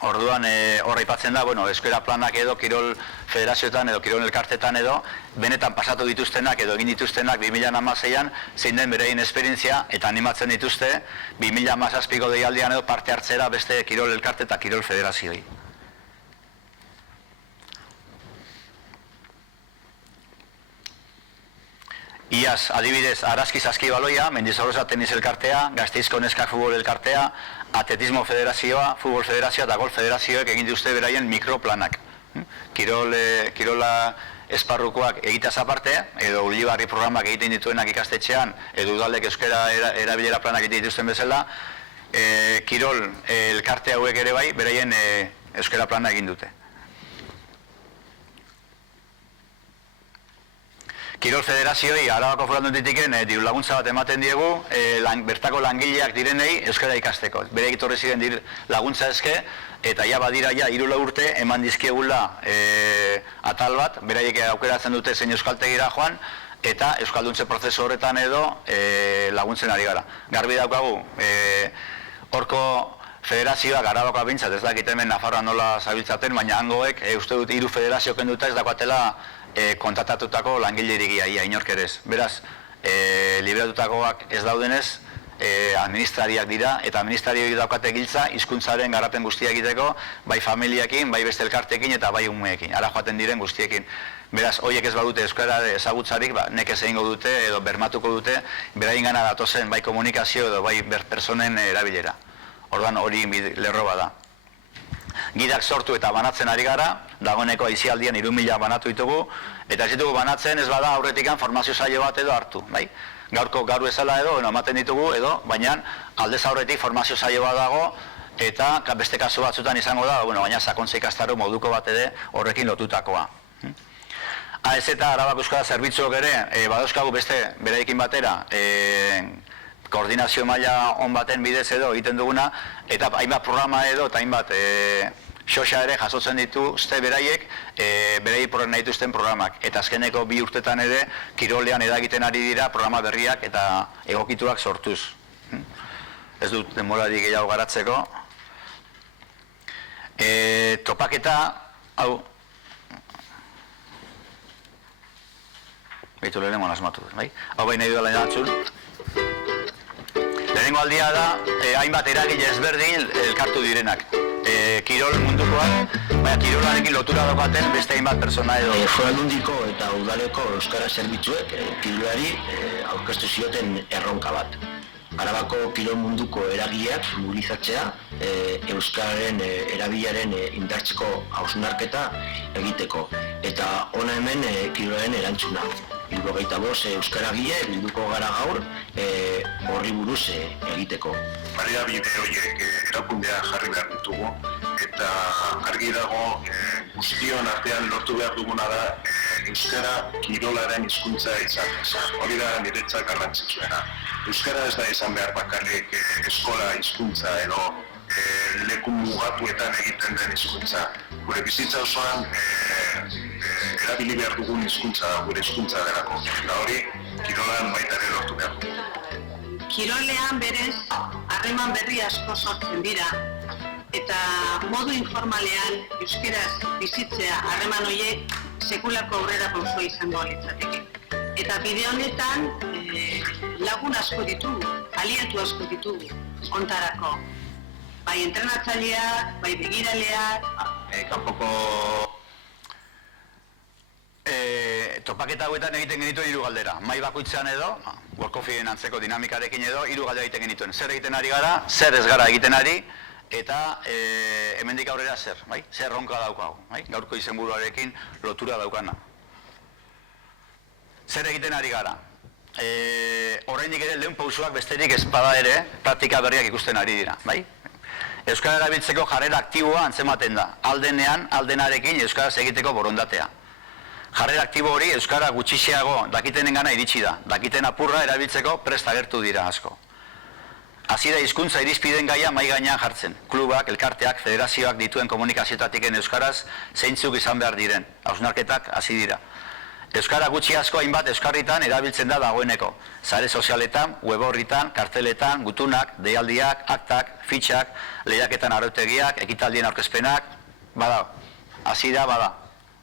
orduan horra aipatzen da, euskara planak edo Kirol Federazioetan edo Kirol Elkartetan edo, benetan pasatu dituztenak edo egin dituztenak 2016an, zein den berein esperientzia eta animatzen dituzte 2017ko deialdian edo parte hartzera beste Kirol Elkarte eta Kirol Federazioi. Iaz, adibidez, Arazki Saskibaloia, Mendizorroza Tenis Elkartea, Gasteizko Neska Futbol Elkartea, Atletismo Federazioa, Futbol Federazioa eta Golf Federazioek egin dituzte beraien mikroplanak. Kirola esparrukoak egiteaz aparte, edo Ulibarri programak egiten dituenak ikastetxean, edo udalek euskara erabilera planak egiten dituzten bezala, Kirol Elkarte hauek ere bai, beraien euskara plana egin dute. Kirol Federazioei Arabako Foru Aldunditik diru laguntza bat ematen diegu, bertako langileak direnei euskara ikasteko. Bere egitorri ziren laguntza eske, eta ja badira 3 urte eman dizkiegula atal bat, beraiek aukeratzen dute zein euskaltegira joan, eta euskalduntze prozesu horretan edo laguntzen ari gara. Garbi daukagu, horko federazioak Arabakoa bintzat, ez dakit hemen Nafarroa nola zabiltzaten, baina hangoek uste dut 3 federazio kenduta ez dagoatela kontratatutako langilerik ia inork ere ez. Beraz, liberatutakoak ez daudenez, administrariak dira, eta administrarioi daukate giltza hizkuntzaren garapen guztia egiteko, bai familiakin, bai beste elkartekin eta bai umeekin, ara joaten diren guztiekin. Beraz, horiek ez badute euskara ezagutzarik, nekez egingo dute edo bermatuko dute, beraien gana datozen bai komunikazio edo bai personen erabilera. Orduan hori lerro bada. Gidak sortu eta banatzen ari gara, dagoeneko aisialdian 3.000 banatu ditugu, eta ez ditugu banatzen ez bada aurretikan formazio saio bat edo hartu. Gaurko gaur bezala edo, ematen ditugu edo, baina aldez aurretik formazio saio bat dago, eta beste kasu batzutan izango da, baina sakontza ikastaro moduko bat ere horrekin lotutakoa. AEZ eta Arabako Euskara Zerbitzuok ere, badauzkagu beste beraiekin batera, koordinazio maila on baten bidez edo egiten duguna, eta hainbat programa edo eta hainbat xoxa ere jasotzen dituzte beraiek, beraiek nahi dituzten programak. Eta azkeneko 2 urtetan ere, kirolean edagiten ari dira programa berriak eta egokituak sortuz. Ez dut denborari gehiago garatzeko. Topaketa, hau, behitu lehenengo asmatu, hau nahi duela nahatzun. Lehenengo aldia da, hainbat eragile ezberdin elkartu direnak. Kirol mundukoak, baina kirolarekin lotura daukaten beste hainbat pertsona edo. Foru Aldundiko eta udaleko euskara zerbitzuek kirolari aurkeztu zioten erronka bat. Arabako kirol munduko eragileak mobilizatzea euskararen erabilaren indartzeko hausnarketa egiteko. Eta hona hemen kirolaren erantzuna. 75 euskaragile bilduko gara gaur horri buruz egiteko. Baliabide horiek erakundea jarri behar ditugu eta argi dago guztion artean lortu behar duguna da euskara kirolaren hizkuntza izan. Hori da niretzat garrantzitsuena. Euskara ez da izan behar bakarrik eskola hizkuntza edo leku mugatuetan egiten den hizkuntza. Gure bizitza osoan erabili behar dugun hizkuntza da, gure hizkuntza delako. Eta hori, kirolan baita ere lortu behar dugu. Kirolean berez, harreman berri asko sortzen dira, eta modu informalean euskeraz bizitzea harreman horiek sekulako aurrera pausoa izango litzateke. Eta bide honetan lagun asko ditugu, aliatu asko ditugu, ontarako. Bai entrenatzaileak, bai begiraleak. Kanpoko topaketa hauetan egiten genituen 3 galdera. Mai bakoitzean edo, World Coffeen antzeko dinamikarekin edo, 3 galdera egiten genituen. Zer egiten ari gara, zer ez gara egiten ari, eta hemendik aurrera zer, zer erronka daukagu, gaurko izenburuarekin lotura daukana. Zer egiten ari gara? Oraindik ere lehen pausuak besterik ez bada ere praktika berriak ikusten ari dira, bai? Euskara erabiltzeko jarrera aktiboa antzematen da, aldenean, aldenarekin euskaraz egiteko borondatea. Jarrera aktibo hori euskara gutxiago dakitenengana iritsi da, dakiten apurra erabiltzeko prest agertu dira asko. Hasi da hizkuntza irizpideen gaia mahai gainean jartzen. Klubak, elkarteak, federazioak dituen komunikazioetatiken euskaraz zeintzuk izan behar diren. Hausnarketak hasi dira. Euskara gutxi asko hainbat euskarritan erabiltzen da dagoeneko. Sare sozialetan, web orritan, karteletan, gutunak, deialdiak, aktak, fitxak, lehiaketan arautegiak, ekitaldien aurkezpenak, bada, hasi da, bada.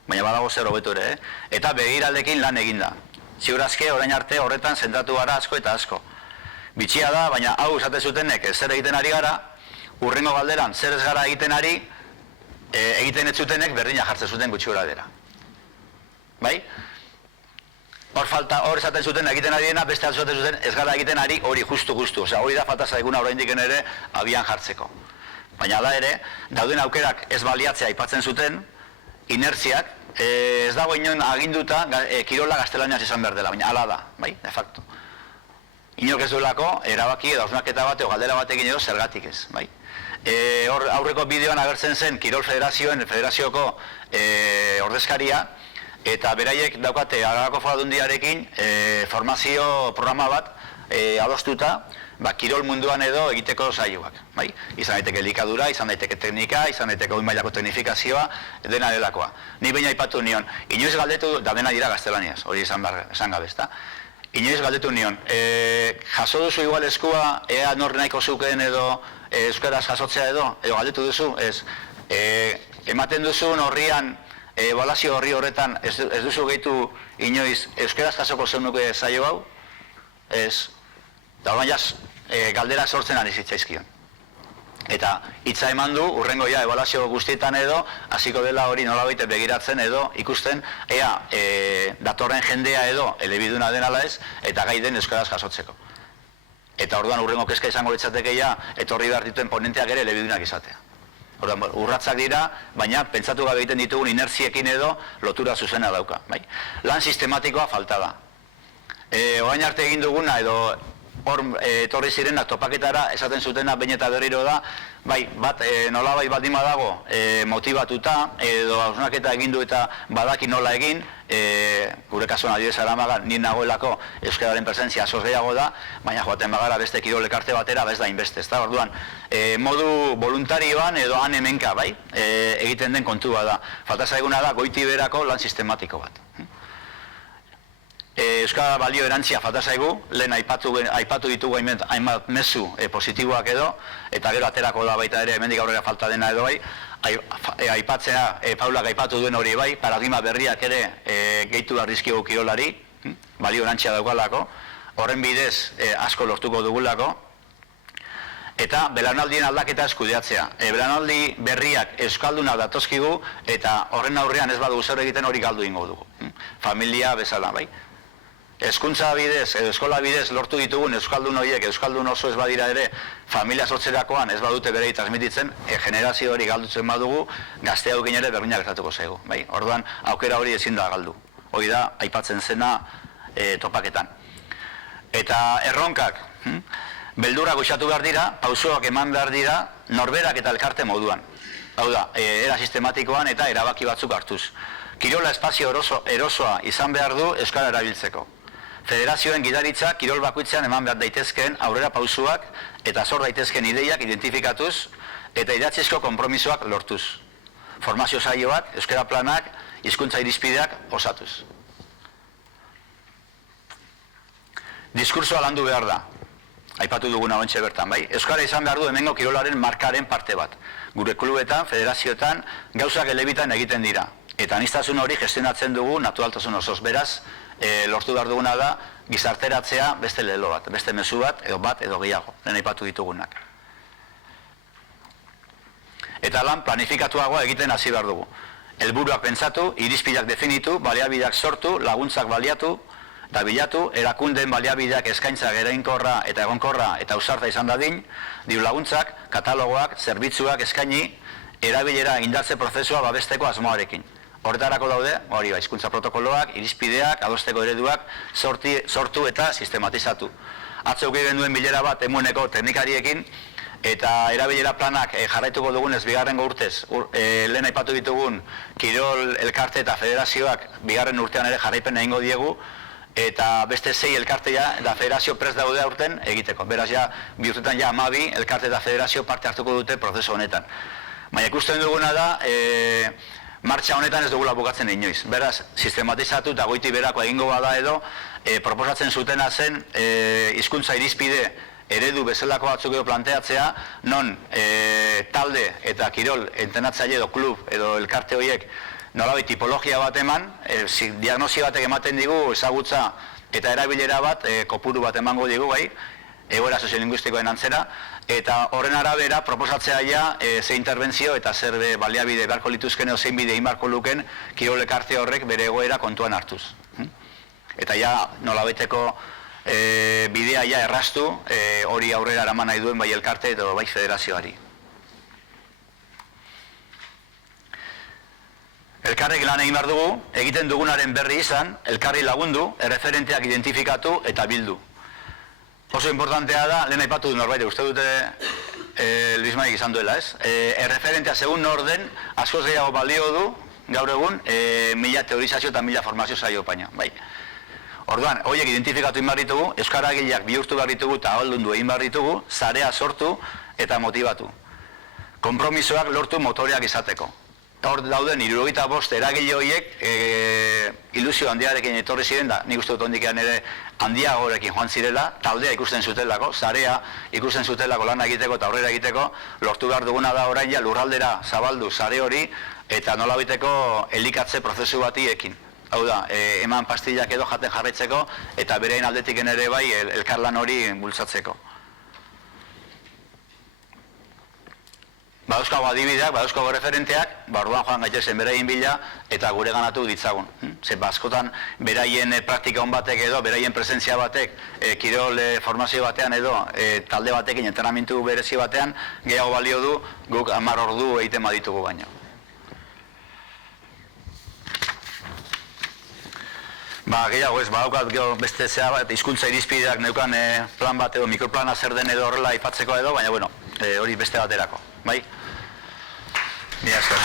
Baina badago zer hobeto ere, Eta begiraldekin lan eginda. Ziur aske orain arte horretan zentratu gara asko eta asko. Bitxia da, baina hau esate zutenek zer egiten ari gara, hurrengo galderan zer ez gara egiten ari, egiten ez zutenek berdina jartzen zuten gutxi gora dira. Bai? Hor esaten zuten egiten ari dena, beste esaten zuten ez gara egiten ari hori justu. Osea, hori da falta zaiguna oraindik ere abian jartzeko. Baina hala ere, dauden aukerak ez baliatzea aipatzen zuten, inertziak, ez dago inon aginduta kirola gaztelaniaz izan behar dela, baina hala da, bai, de facto. Inork ez duelako, erabaki edo hausnarketa bat edo galdera batekin edo zergatik ez, bai. Hor aurreko bideoan agertzen zen Kirol Federazioko ordezkaria, eta beraiek daukate Arabako Foru Aldundiarekin formazio programa bat adostuta, kirol munduan edo egiteko saioak, bai? Izan daiteke elikadura, izan daiteke teknika, izan daiteke goi mailako teknifikazioa, dena delakoa. Ni baina aipatu nion, inoiz galdetu, da dena dira gaztelaniaz, hori esan gabe, ezta? Inoiz galdetu nion, jaso duzu igual eskua, ea nor nahiko zukeen edo euskaraz jasotzea edo galdetu duzu, ez? Ematen duzun horrian, ebaluazio horri horretan, ez duzu gehitu inoiz euskaraz jasoko zenuke saio hau? Ez. Da baina galdera sortzen ari zitzaizkion. Eta hitza eman du, urrengo ebaluazio guztietan edo, hasiko dela hori nolabait begiratzen edo ikusten, ea datorren jendea edo elebiduna den ala ez, eta gai den euskaraz jasotzeko. Eta orduan urrengo kezka izango litzatekeia, etorri behar dituen ponenteak ere elebidunak izatea. Orduan, urratzak dira, baina pentsatu gabe egiten ditugun inertziekin edo lotura zuzena dauka. Lan sistematikoa falta da. Orain arte egin duguna edo hor etorri zirenak topaketara esaten zutena behin eta berriro da, bat nolabait baldin badago motibatuta edo hausnarketa egin du eta badaki nola egin, gure kasuan adibidez Aramaga ni nagoelako euskararen presentzia askoz gehiago da, baina joaten bagara beste kirol elkarte batera ez da inbeste, ezta? Orduan, modu voluntarioan edo han hemenka, egiten den kontua da. Falta zaiguna da goiti berako lan sistematiko bat. Euskara balio erantzia falta zaigu, lehen aipatu ditugu hainbat mezu positiboak edo, eta gero aterako da baita ere hemendik aurrera falta dena edo aipatzea, Paulak aipatu duen hori paradigma berriak ere gehitu behar dizkigu kirolari, balio erantzia daukalako, horren bidez asko lortuko dugulako, eta belaunaldien aldaketa eskudeatzea. Belaunaldi berriak euskalduna datozkigu, eta horren aurrean ez badugu zer egiten hori galdu ingo dugu. Familia bezala, bai? Hezkuntza bidez, edo eskola bidez lortu ditugun euskaldun horiek, euskaldun oso ez badira ere, familia sortzerakoan ez badute berei transmititzen, generazio hori galdutzen badugu, gazte haukin ere berdinak gertatuko zaigu. Orduan, aukera hori ezin da galdu. Hori da, aipatzen zena topaketan. Eta erronkak, beldurrak goxatu behar dira, pausoak eman behar dira, norberak eta elkarte moduan. Hau da, era sistematikoan eta erabaki batzuk hartuz. Kirola espazio erosoa izan behar du euskara erabiltzeko. Federazioen gidaritza kirol bakoitzean eman behar daitezkeen aurrera pausuak eta zor daitezkeen ideiak identifikatuz eta idatzizko konpromisoak lortuz. Formazio saioak, euskara planak, hizkuntza irizpideak osatuz. Diskursoa landu behar da. Aipatu duguna ontxe bertan, bai? Euskara izan behar du hemengo kirolaren markaren parte bat. Gure klubetan, federazioetan, gauzak elebitan egiten dira. Eta aniztasun hori gestionatzen dugu naturaltasun osoz. Beraz, lortu behar duguna da gizarteratzea beste lelo bat, beste mezu bat edo gehiago, lehen aipatu ditugunak. Eta lan planifikatuagoa egiten hasi behar dugu. Helburuak pentsatu, irizpideak definitu, baliabideak sortu, laguntzak baliatu, eta bilatu, erakundeen baliabideak eskaintza eraginkorra eta egonkorra eta ausarta izan dadin, diru laguntzak, katalogoak, zerbitzuak eskaini, erabilera indartze prozesua babesteko asmoarekin. Horretarako daude, hizkuntza protokoloak, irizpideak, adosteko ereduak sortu eta sistematizatu. Atzo eduki genuen bilera bat emuneko teknikariekin, eta erabilera planak jarraituko dugunez bigarrengo urtez, lehen aipatu ditugun kirol elkarte eta federazioak bigarren urtean ere jarraipen egingo diegu, eta beste 6 elkartea eta federazio prest daude aurten egiteko. Beraz, bi urtetan 12 elkarte eta federazio parte hartuko dute prozesu honetan. Baina ikusten duguna da, martxa honetan ez dugula bukatzen inoiz. Beraz, sistematizatu eta goiti berako egingo bada edo, proposatzen zutena zen hizkuntza irizpide eredu bezalako batzuk edo planteatzea, non talde eta kirol entrenatzaile edo klub edo elkarte horiek nolabait tipologia bat eman, diagnosi batek ematen digu ezagutza eta erabilera bat, kopuru bat emango digu bai, egoera soziolinguistikoen antzera, eta horren arabera proposatzea ze interbentzio eta zer baliabide beharko lituzken edo zein bide egin beharko luken kirol elkarte horrek bere egoera kontuan hartuz. Eta nolabaiteko bidea erraztu, hori aurrera eraman nahi duen bai elkarte edo bai federazioari. Elkarrek lan egin behar dugu, egiten dugunaren berri izan, elkarri lagundu, erreferenteak identifikatu eta bildu. Oso importantea da, lehen aipatu du norbait, uste dute Luis Maik izan duela, ez? Erreferentea segun norden, askoz gehiago balio du, gaur egun, 1000 teorizazio eta 1000 formazio saio paina, bai. Orduan, horiek identifikatu egin behar ditugu, euskaragileak bihurtu behar ditugu eta ahaldundu egin behar ditugu, sarea sortu eta motibatu. Konpromisoak lortu motoreak izateko. Hor dauden 75 eragile horiek ilusio handiarekin etorri ziren da, nik uste dut ondikean ere handiagorekin joan zirela, taldea ikusten zutelako, sarea ikusten zutelako lana egiteko eta aurrera egiteko, lortu behar duguna da orain lurraldera zabaldu sare hori eta nolabiteko elikatze prozesu bati ekin. Hau da, eman pastillak edo jaten jarraitzeko eta berein aldetiken ere bai elkarlan hori bultzatzeko. Badauzkago adibideak, badauzkago referenteak, orduan joan gaitezen beraien bila eta gure ganatu ditzagun. Askotan beraien praktika on batek edo, beraien presentzia batek, kirol formazio batean edo, talde batekin entrenamentu berezi batean, gehiago balio du, guk 10 ordu egiten baditugu baino. Gehiago ez, badaukat beste zea bat, hizkuntza irizpideak neukan plan bat edo, mikroplana zer den edo horrela aipatzeko edo, baina bueno, hori beste baterako, bai? Mila esker.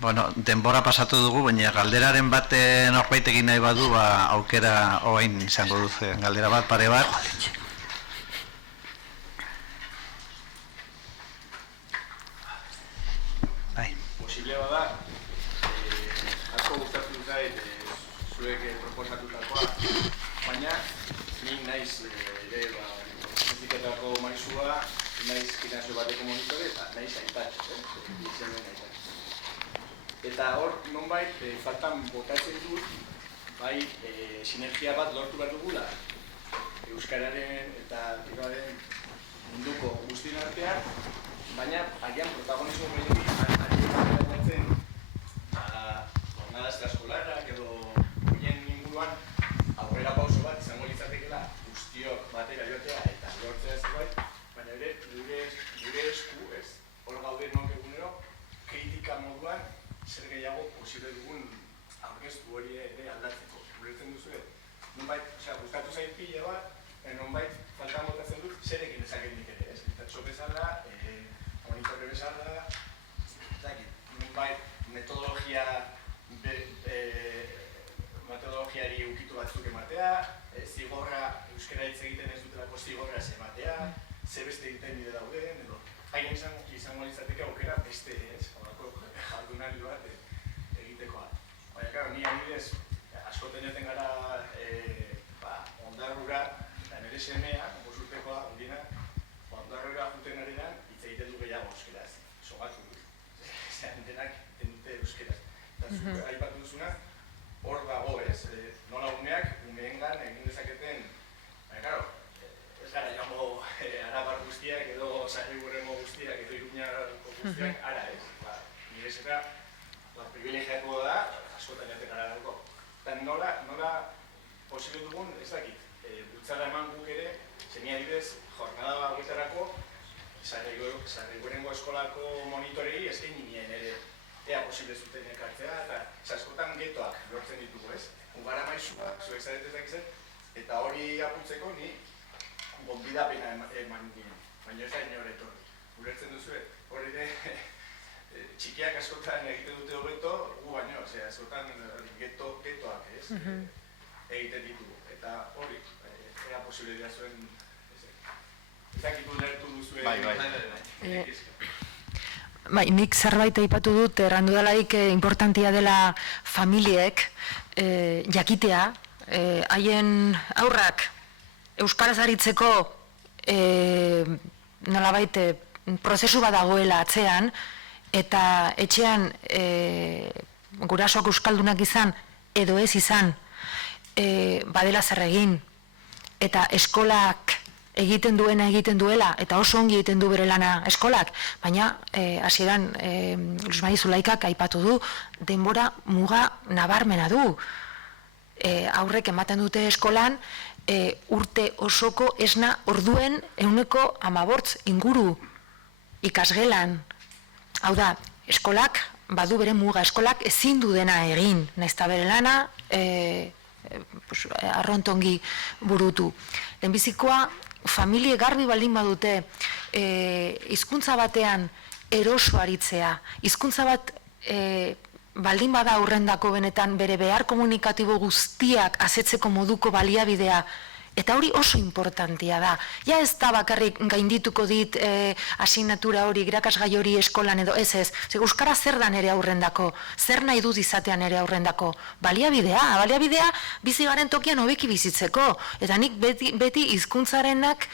Bueno, denbora pasatu dugu, baina galderaren bat norbait egin nahi badu, aukera orain izango duzu, galdera bat, pare bat. Posible bada, asko gustatu zait zuek proposatutakoa, baina nik naiz ere fiziketako maizua, naiz gimnasio bateko monitore eta naiz aitatxe, izenen aitatxe. Eta hor, nonbait, faltan botatzen dut, bai, sinergia bat lortu behar dugula, euskararen eta kirolaren munduko guztien artean, baina agian protagonismo gehiago jornada extraescolarrak edo horien inguruan aurrera pauso bat izango litzatekeela guztiok batera joatea eta lortzea zerbait, baina ere gure esku, hor gaude nok egunero, kritika moduan zer gehiago posible dugun aurkeztu hori ere aldatzeko. Ulertzen duzu, nonbait, gustatu zain pila bat, nonbait faltan botatzen dut zer egin dezaken nik ere, Tatxo bezala, monitorre bezala, nonbait metodologiari ukitu batzuk ematea, zigorra, euskara hitz egiten ez dutelako zigorra ez ematea, ze beste egiten bide dauden, edo hain izango litzateke aukera beste horako jardunaldi bat egitekoa. Baina, karo, ni adibidez, askoten joten gara Ondarrura, eta nire semea, 5 urtekoa, ondina, Ondarrura juten garenan, hitz egiten du gehiago euskeraz, sogatu dut. Zeran denak dute euskeraz. Eta zuk aipatu duzuna, hor dago nola umeengan egin dezaketen, baina, karo, ez gara jango Arabar guztiak edo Sarriburremo guztiak edo Iruñako guztiak ara, nire zeta privilegiatu da, askotan jaten gara dago. Eta nola posible dugun, ez dakit, bultzara eman guk ere, zenia adibidez, jornada gurengo eskolako monitorei eskain nien ere, ea posible zuten ekartzea, eta askotan getoak lortzen ditugu, ez? Ugara maizua, zuek zaretetak izan, eta hori aputzeko ni gonbidapena eman ginen, baina ez da inor etorri. Ulertzen duzu, hori txikiak askotan egiten dute hobeto, gu baino, askotan getoak, ez? Egiten ditugu, eta hori, ea posibilitatea zuen, ez dakitu lertu duzue... Bai, nik zerbait aipatu dut, errandu delarik importantia dela familiek jakitea, haien aurrak euskaraz aritzeko nolabait prozesu bat dagoela atzean, eta etxean gurasoak euskaldunak izan edo ez izan badela zer egin, eta eskolak egiten duena egiten duela, eta oso ongi egiten du bere lana eskolak, baina hasieran Luis Mari Zulaikak aipatu du, denbora muga nabarmena du. Aurrek ematen dute eskolan, urte osoko esna orduen 115 inguru ikasgelan. Hau da, eskolak badu bere muga, eskolak ezin du dena egin, naizta bere lana arrontongi burutu. Lehenbizikoa, familie garbi baldin badute hizkuntza batean eroso aritzea, hizkuntza bat baldin bada aurrendako benetan bere behar komunikatibo guztiak asetzeko moduko baliabidea, eta hori oso importantia da. Ja ez da bakarrik gaindituko dit asignatura hori, irakasgai hori eskolan edo ez. Euskara zer da nere aurrendako, zer nahi dut izatean nere aurrendako. Baliabidea bizi garen tokian hobeki bizitzeko. Eta nik beti hizkuntzarenak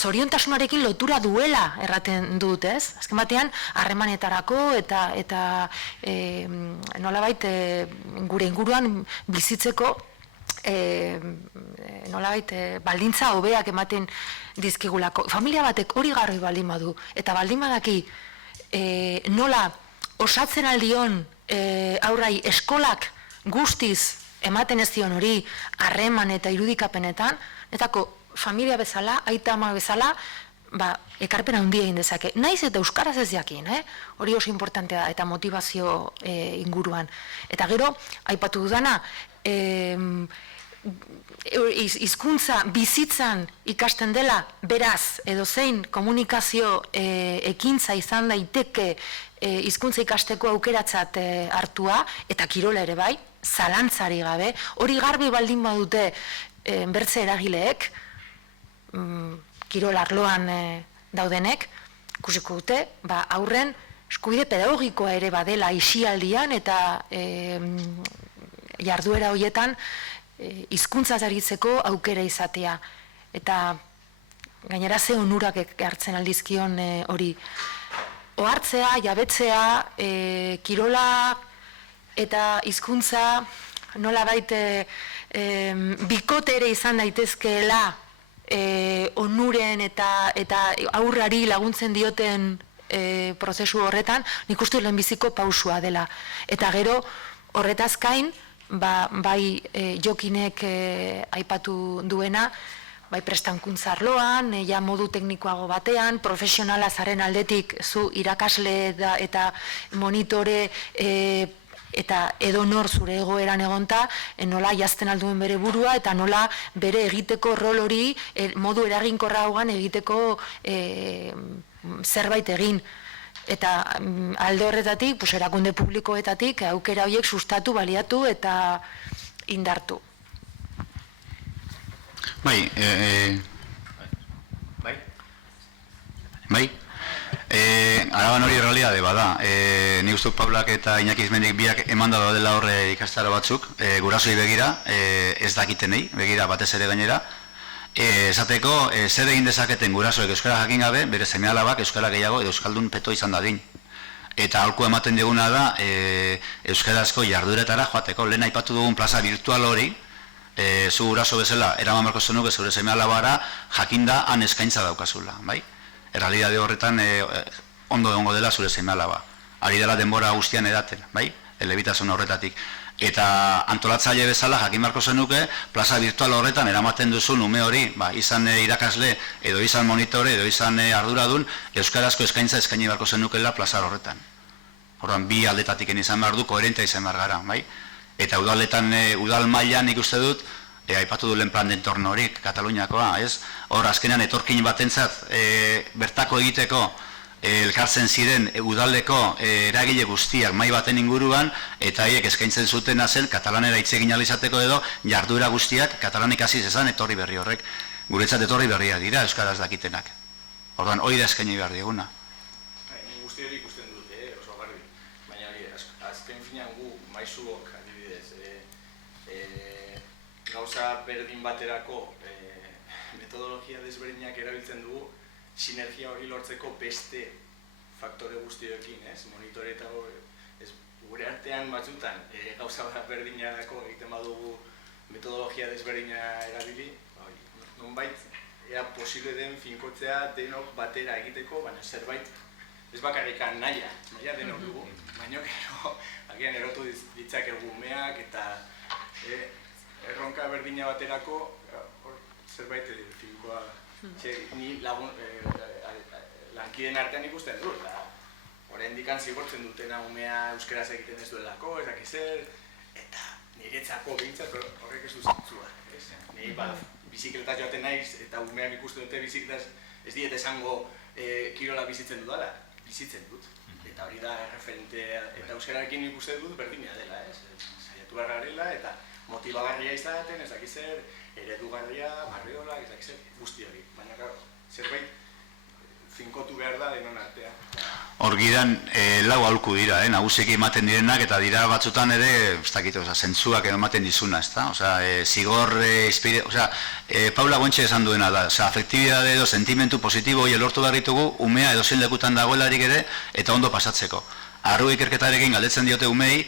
zoriontasunarekin lotura duela erraten dut, ez? Azken batean, harremanetarako eta nolabait gure inguruan bizitzeko nolabait baldintza hobeak ematen dizkigulako. Familia batek hori garbi baldin badu, eta baldin badaki nola osatzen aldion aurrai eskolak guztiz ematen ez dion hori harreman eta irudikapenetan, etako familia bezala, aita ama bezala, ekarpen handia egin dezake. Naiz eta euskaraz ez jakin, hori oso importantea da, eta motivazio inguruan. Eta gero, aipatu dudana, hizkuntza bizitzan ikasten dela, beraz, edo zein komunikazio ekintza izan daiteke hizkuntza ikasteko aukeratzat hartua, eta kirola ere bai, zalantzari gabe, hori garbi baldin badute bertze eragileek, kirol arloan daudenek, ikusiko dute, aurren eskubide pedagogikoa ere badela isialdian eta jarduera horietan hizkuntzaz aritzeko aukera izatea. Eta gainera ze onurak hartzen aldizkion hori. Ohartzea, jabetzea, kirola eta hizkuntza nolabait bikote ere izan daitezkeela onuren eta aurrari laguntzen dioten prozesu horretan, nik uste lehenbiziko pausua dela. Eta gero horretaz gain, bai Jokinek aipatu duena, bai prestankuntza arloan, ja modu teknikoago batean, profesionala zaren aldetik zu irakasle eta monitore eta edonor zure egoeran egonta, nola jazten alduen bere burua eta nola bere egiteko rol hori modu eraginkorra hauan egiteko zerbait egin. Eta alde horretatik, erakunde publikoetatik aukera horiek sustatu, baliatu eta indartu. Bai, Araban hori errealitate bada. Ni uste Pablak eta Iñaki Izmendik biak emanda daudela horre ikastaro batzuk, gurasoi begira, ez dakitenei, begira batez ere gainera. Esateko, zer egin dezaketen gurasoek euskara jakin gabe, bere seme-alabak euskara gehiago edo euskaldun peto izan dadin. Eta aholku ematen diguna da, euskarazko jarduretara joateko, lehen aipatu dugun plaza virtual hori, zu guraso bezala, eraman barko zenuke zure seme-alabara jakinda han eskaintza daukazula, bai? Errealitate horretan ondo egongo dela zure seme-alaba. Ari dela denbora guztian edaten, bai? Elebitasun horretatik. Eta antolatzaile bezala jakin beharko zenuke, plaza virtual horretan eramaten duzun ume hori, izan irakasle, edo izan monitore, edo izan arduradun, euskarazko eskaintza eskaini beharko zenukela plaza horretan. Horren, bi aldetatik izan behar du, koherentea izan behar gara, bai? Eta udaletan, udal mailan nik uste dut, aipatu du lehen plan dentorno horik, Kataluniakoa, ez? Hor, azkenean etorkin batentzat bertako egiteko, elkartzen ziren udaldeko eragile guztiak mai baten inguruan, eta haiek eskaintzen zutena zen katalanera hitz egin ahal izateko edo jarduera guztiak katalanik hasi zezan etorri berri horrek. Guretzat etorri berria dira euskaraz dakitenak. Orduan, hori da eskaini behar diguna. Ni guzti hori ikusten dute, oso garbi. Baina hori, azken finean gu maizuok, adibidez, gauza berdin baterako metodologia desberdinak erabiltzen dugu, sinergia hori lortzeko beste faktore guztioekin, ez? Monitore eta gure artean batzutan gauza berdinarako egiten badugu metodologia desberdina erabili, nonbait ea posible den finkotzea denok batera egiteko, baina zerbait ez bakarrikan nahia denok dugu, baina gero agian erotu ditzakegu umeak eta erronka berdina baterako zerbait finkoa ni lankideen artean ikusten dut, oraindik zigortzen dutena umea euskaraz egiten ez duelako, ezak ezer, eta niretzako behintzat horrek ez du zentzua. Ni bizikletaz joaten naiz eta umeak ikusten dute bizikletaz ez diet esango kirola bizitzen dudala, bizitzen dut. Eta hori da referentea, eta euskararekin ikusten dut berdina dela, saiatu behar garela eta motibagarria izaten, ezak ezer, eredugarria, barriola, ezak ezer, guzti hori. Baina, zerbait finkotu behar da denon artean. Hor giran, lau aholku dira, nagusiki ematen direnak, eta dira batzutan ere, ez dakit, zentzuak ematen dizuna, ez da? Zigor, Paula Gontxe esan duena da, afektibidade edo sentimentu positibo hori lortu behar ditugu, umea edo zein lekutan dagoelarik ere, eta ondo pasatzeko. Arru ikerketarekin galdetzen diote umei,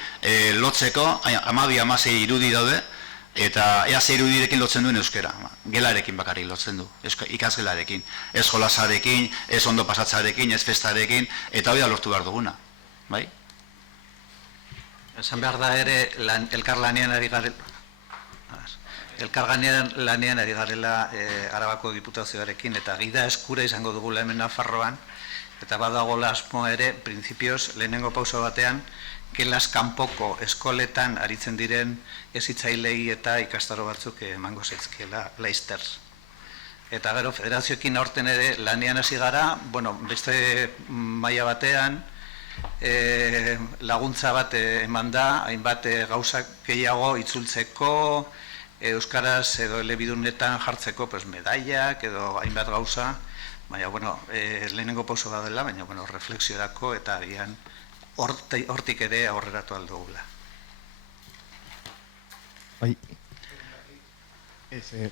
lotzeko, 12-16 irudi daude, eta ea ze irudirekin lotzen duen euskera, gelarekin bakarrik lotzen du, ikasgelarekin, ez jolasarekin, ez ondo pasatzarekin, ez festarekin, eta hori da lortu behar duguna, bai? Esan behar da ere, elkarlanean ari garela Arabako Diputazioarekin, eta gida eskura izango dugula hemen Nafarroan, eta badagoela asmo ere, printzipioz, lehenengo pauso batean, gelas kanpoko eskoletan aritzen diren hezitzailei eta ikastaro batzuk emango zaizkiela laster. Eta gero federazioekin aurten ere lanean hasi gara, beste maila batean laguntza bat eman da, hainbat gauzak gehiago itzultzeko, euskaraz edo elebidunetan jartzeko medaiak edo hainbat gauza, baina lehenengo pauso bat dela, baina reflexiorako eta agian hortik ere aurreratu aldugula. Bai,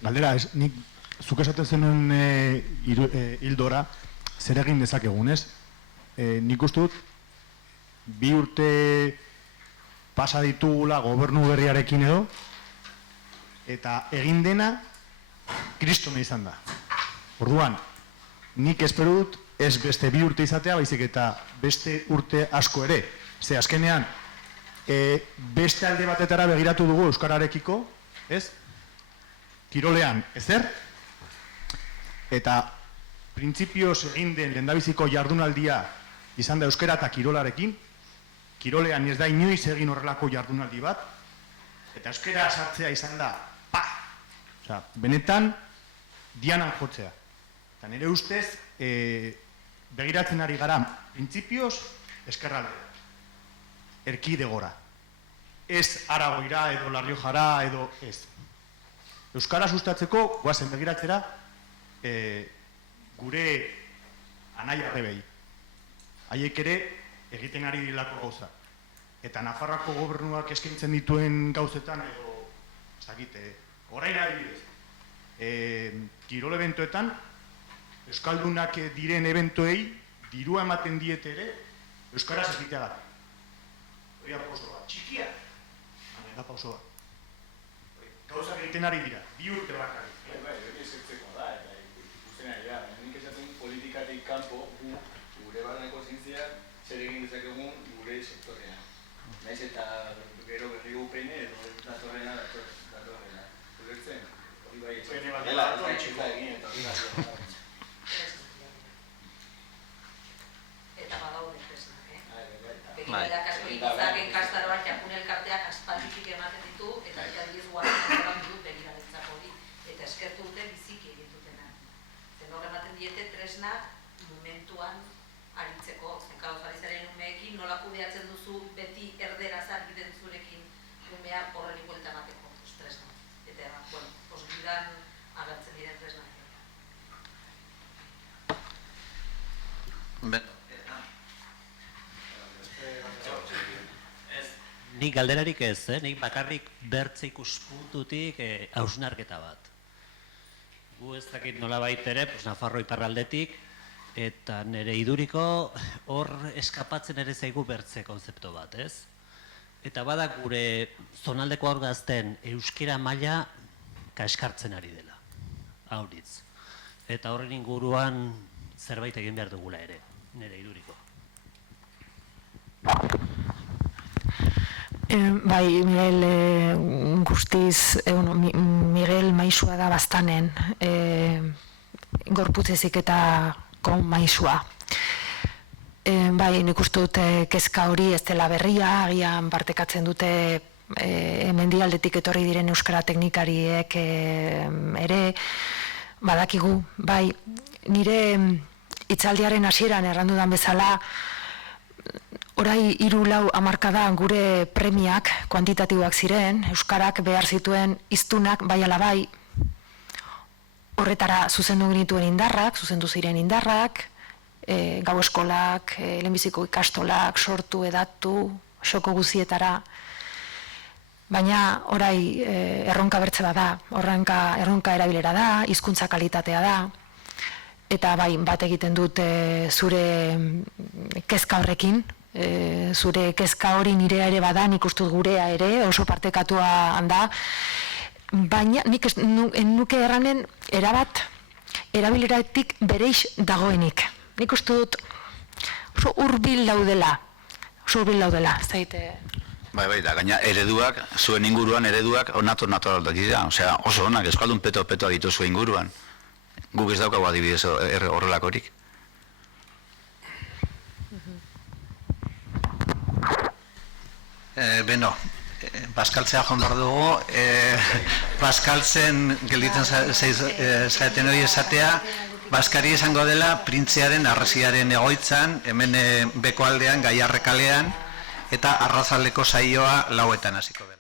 galdera, nik zuk esaten zenuen hildora zer egin dezakegun, ez? Nik uste dut, 2 urte pasa ditugula gobernu berriarekin edo, eta egin dena kristona izan da. Orduan, nik espero dut ez beste 2 urte izatea, baizik eta beste urte asko ere. Ze azkenean, beste alde batetara begiratu dugu euskararekiko, ez? Kirolean, ezer? Eta printzipioz egin den lehendabiziko jardunaldia izan da euskara eta kirolarekin, kirolean ez da inoiz egin horrelako jardunaldi bat, eta euskara sartzea izan da, benetan, dianan jotzea. Eta nire ustez, begiratzen ari gara, printzipioz, eskerraldea, erkidegora. Ez Aragoira edo La Riojara edo ez. Euskara sustatzeko, guazen begiratzera, gure anai arrebei. Haiek ere egiten ari direlako gauza. Eta Nafarroako gobernuak eskaintzen dituen gauzetan edo, ez dakit, orain adibidez, kirol eventoetan, euskaldunak diren eventoei dirua ematen diete ere euskaraz egiteagatik. Hori da pauso bat, txikia, baina da pauso bat. Gauzak egiten ari dira, 2 urte bakarrik. Hori eskertzeko da, eta ikusten ari da, nik esaten politikatik kanpo gure barneko zientzia zer egin dezakegun gure sektorean. Naiz eta gero berri gupene edo datorrena. Ulertzen? Hori bai ez. Dela, ez da itxiko egin eta hori bai. Eta badaude tresnak, Begirada kasko itzak ikastaroak Japun elkarteak aspalditik ematen ditu eta adibidez guardatzen du begirarentzako hori eta eskertu dute biziki egin dutena. Zen hor ematen diete tresna momentuan aritzeko, zekauz arizaren umeekin nola kudeatzen duzu beti erderaz argiten zurekin umea horren ikuelta emateko tresna. Eta, bueno, osgidan agertzen diren tresnak. Nik galderarik ez, nik bakarrik bertze ikuspuntutik hausnarketa bat. Gu ez dakit nola baitere, Nafarro iparraldetik, eta nire iduriko hor eskapatzen ere zaigu bertze konzeptu bat, ez? Eta bada gure zonaldeko hor gazten euskera maila kaskartzen ari dela, hauritz. Eta horren inguruan zerbait egin behar dugula ere, nire iduriko. Bai, Miguel guztiz, Miguel maisua da bastanen, gorputzezik eta kon maisua. Bai, nik uste dut kezka hori ez dela berria, agian partekatzen dute mendialdetik etorri diren euskara teknikariek ere, badakigu, bai, nire hitzaldiaren hasieran errandudan bezala, orai 3-4 hamarkada gure premiak kuantitatiboak ziren, euskarak behar zituen hiztunak bai ala bai horretara zuzendu genituen indarrak, zuzendu ziren indarrak, gau eskolak, lehenbiziko ikastolak, sortu, edatu, xoko guzietara. Baina orai erronka bertze bada, erronka erabilera da, hizkuntza kalitatea da, eta bai, bat egiten dut zure kezka horrekin, zure kezka hori nirea ere bada, nik ustut gurea ere, oso partekatua handa, baina nik nuke erranen erabat erabileratik bereiz dagoenik. Nik uste dut oso hurbil daudela, ez daite... Bai, da, gaina ereduak, zuen inguruan ereduak natural dira, osea, oso onak, euskaldun peto-petoa ditu zuen inguruan. Guk ez daukagu adibidez horrelakorik. Beno, bazkaltzea joan behar dugu, bazkaltzen gelditzen zaeten hori esatea, Baskari esango dela printzearen arresiaren egoitzan, hemen bekoaldean, Gaiarre kalean, eta Arrazaldeko saioa 4:00 hasiko dela.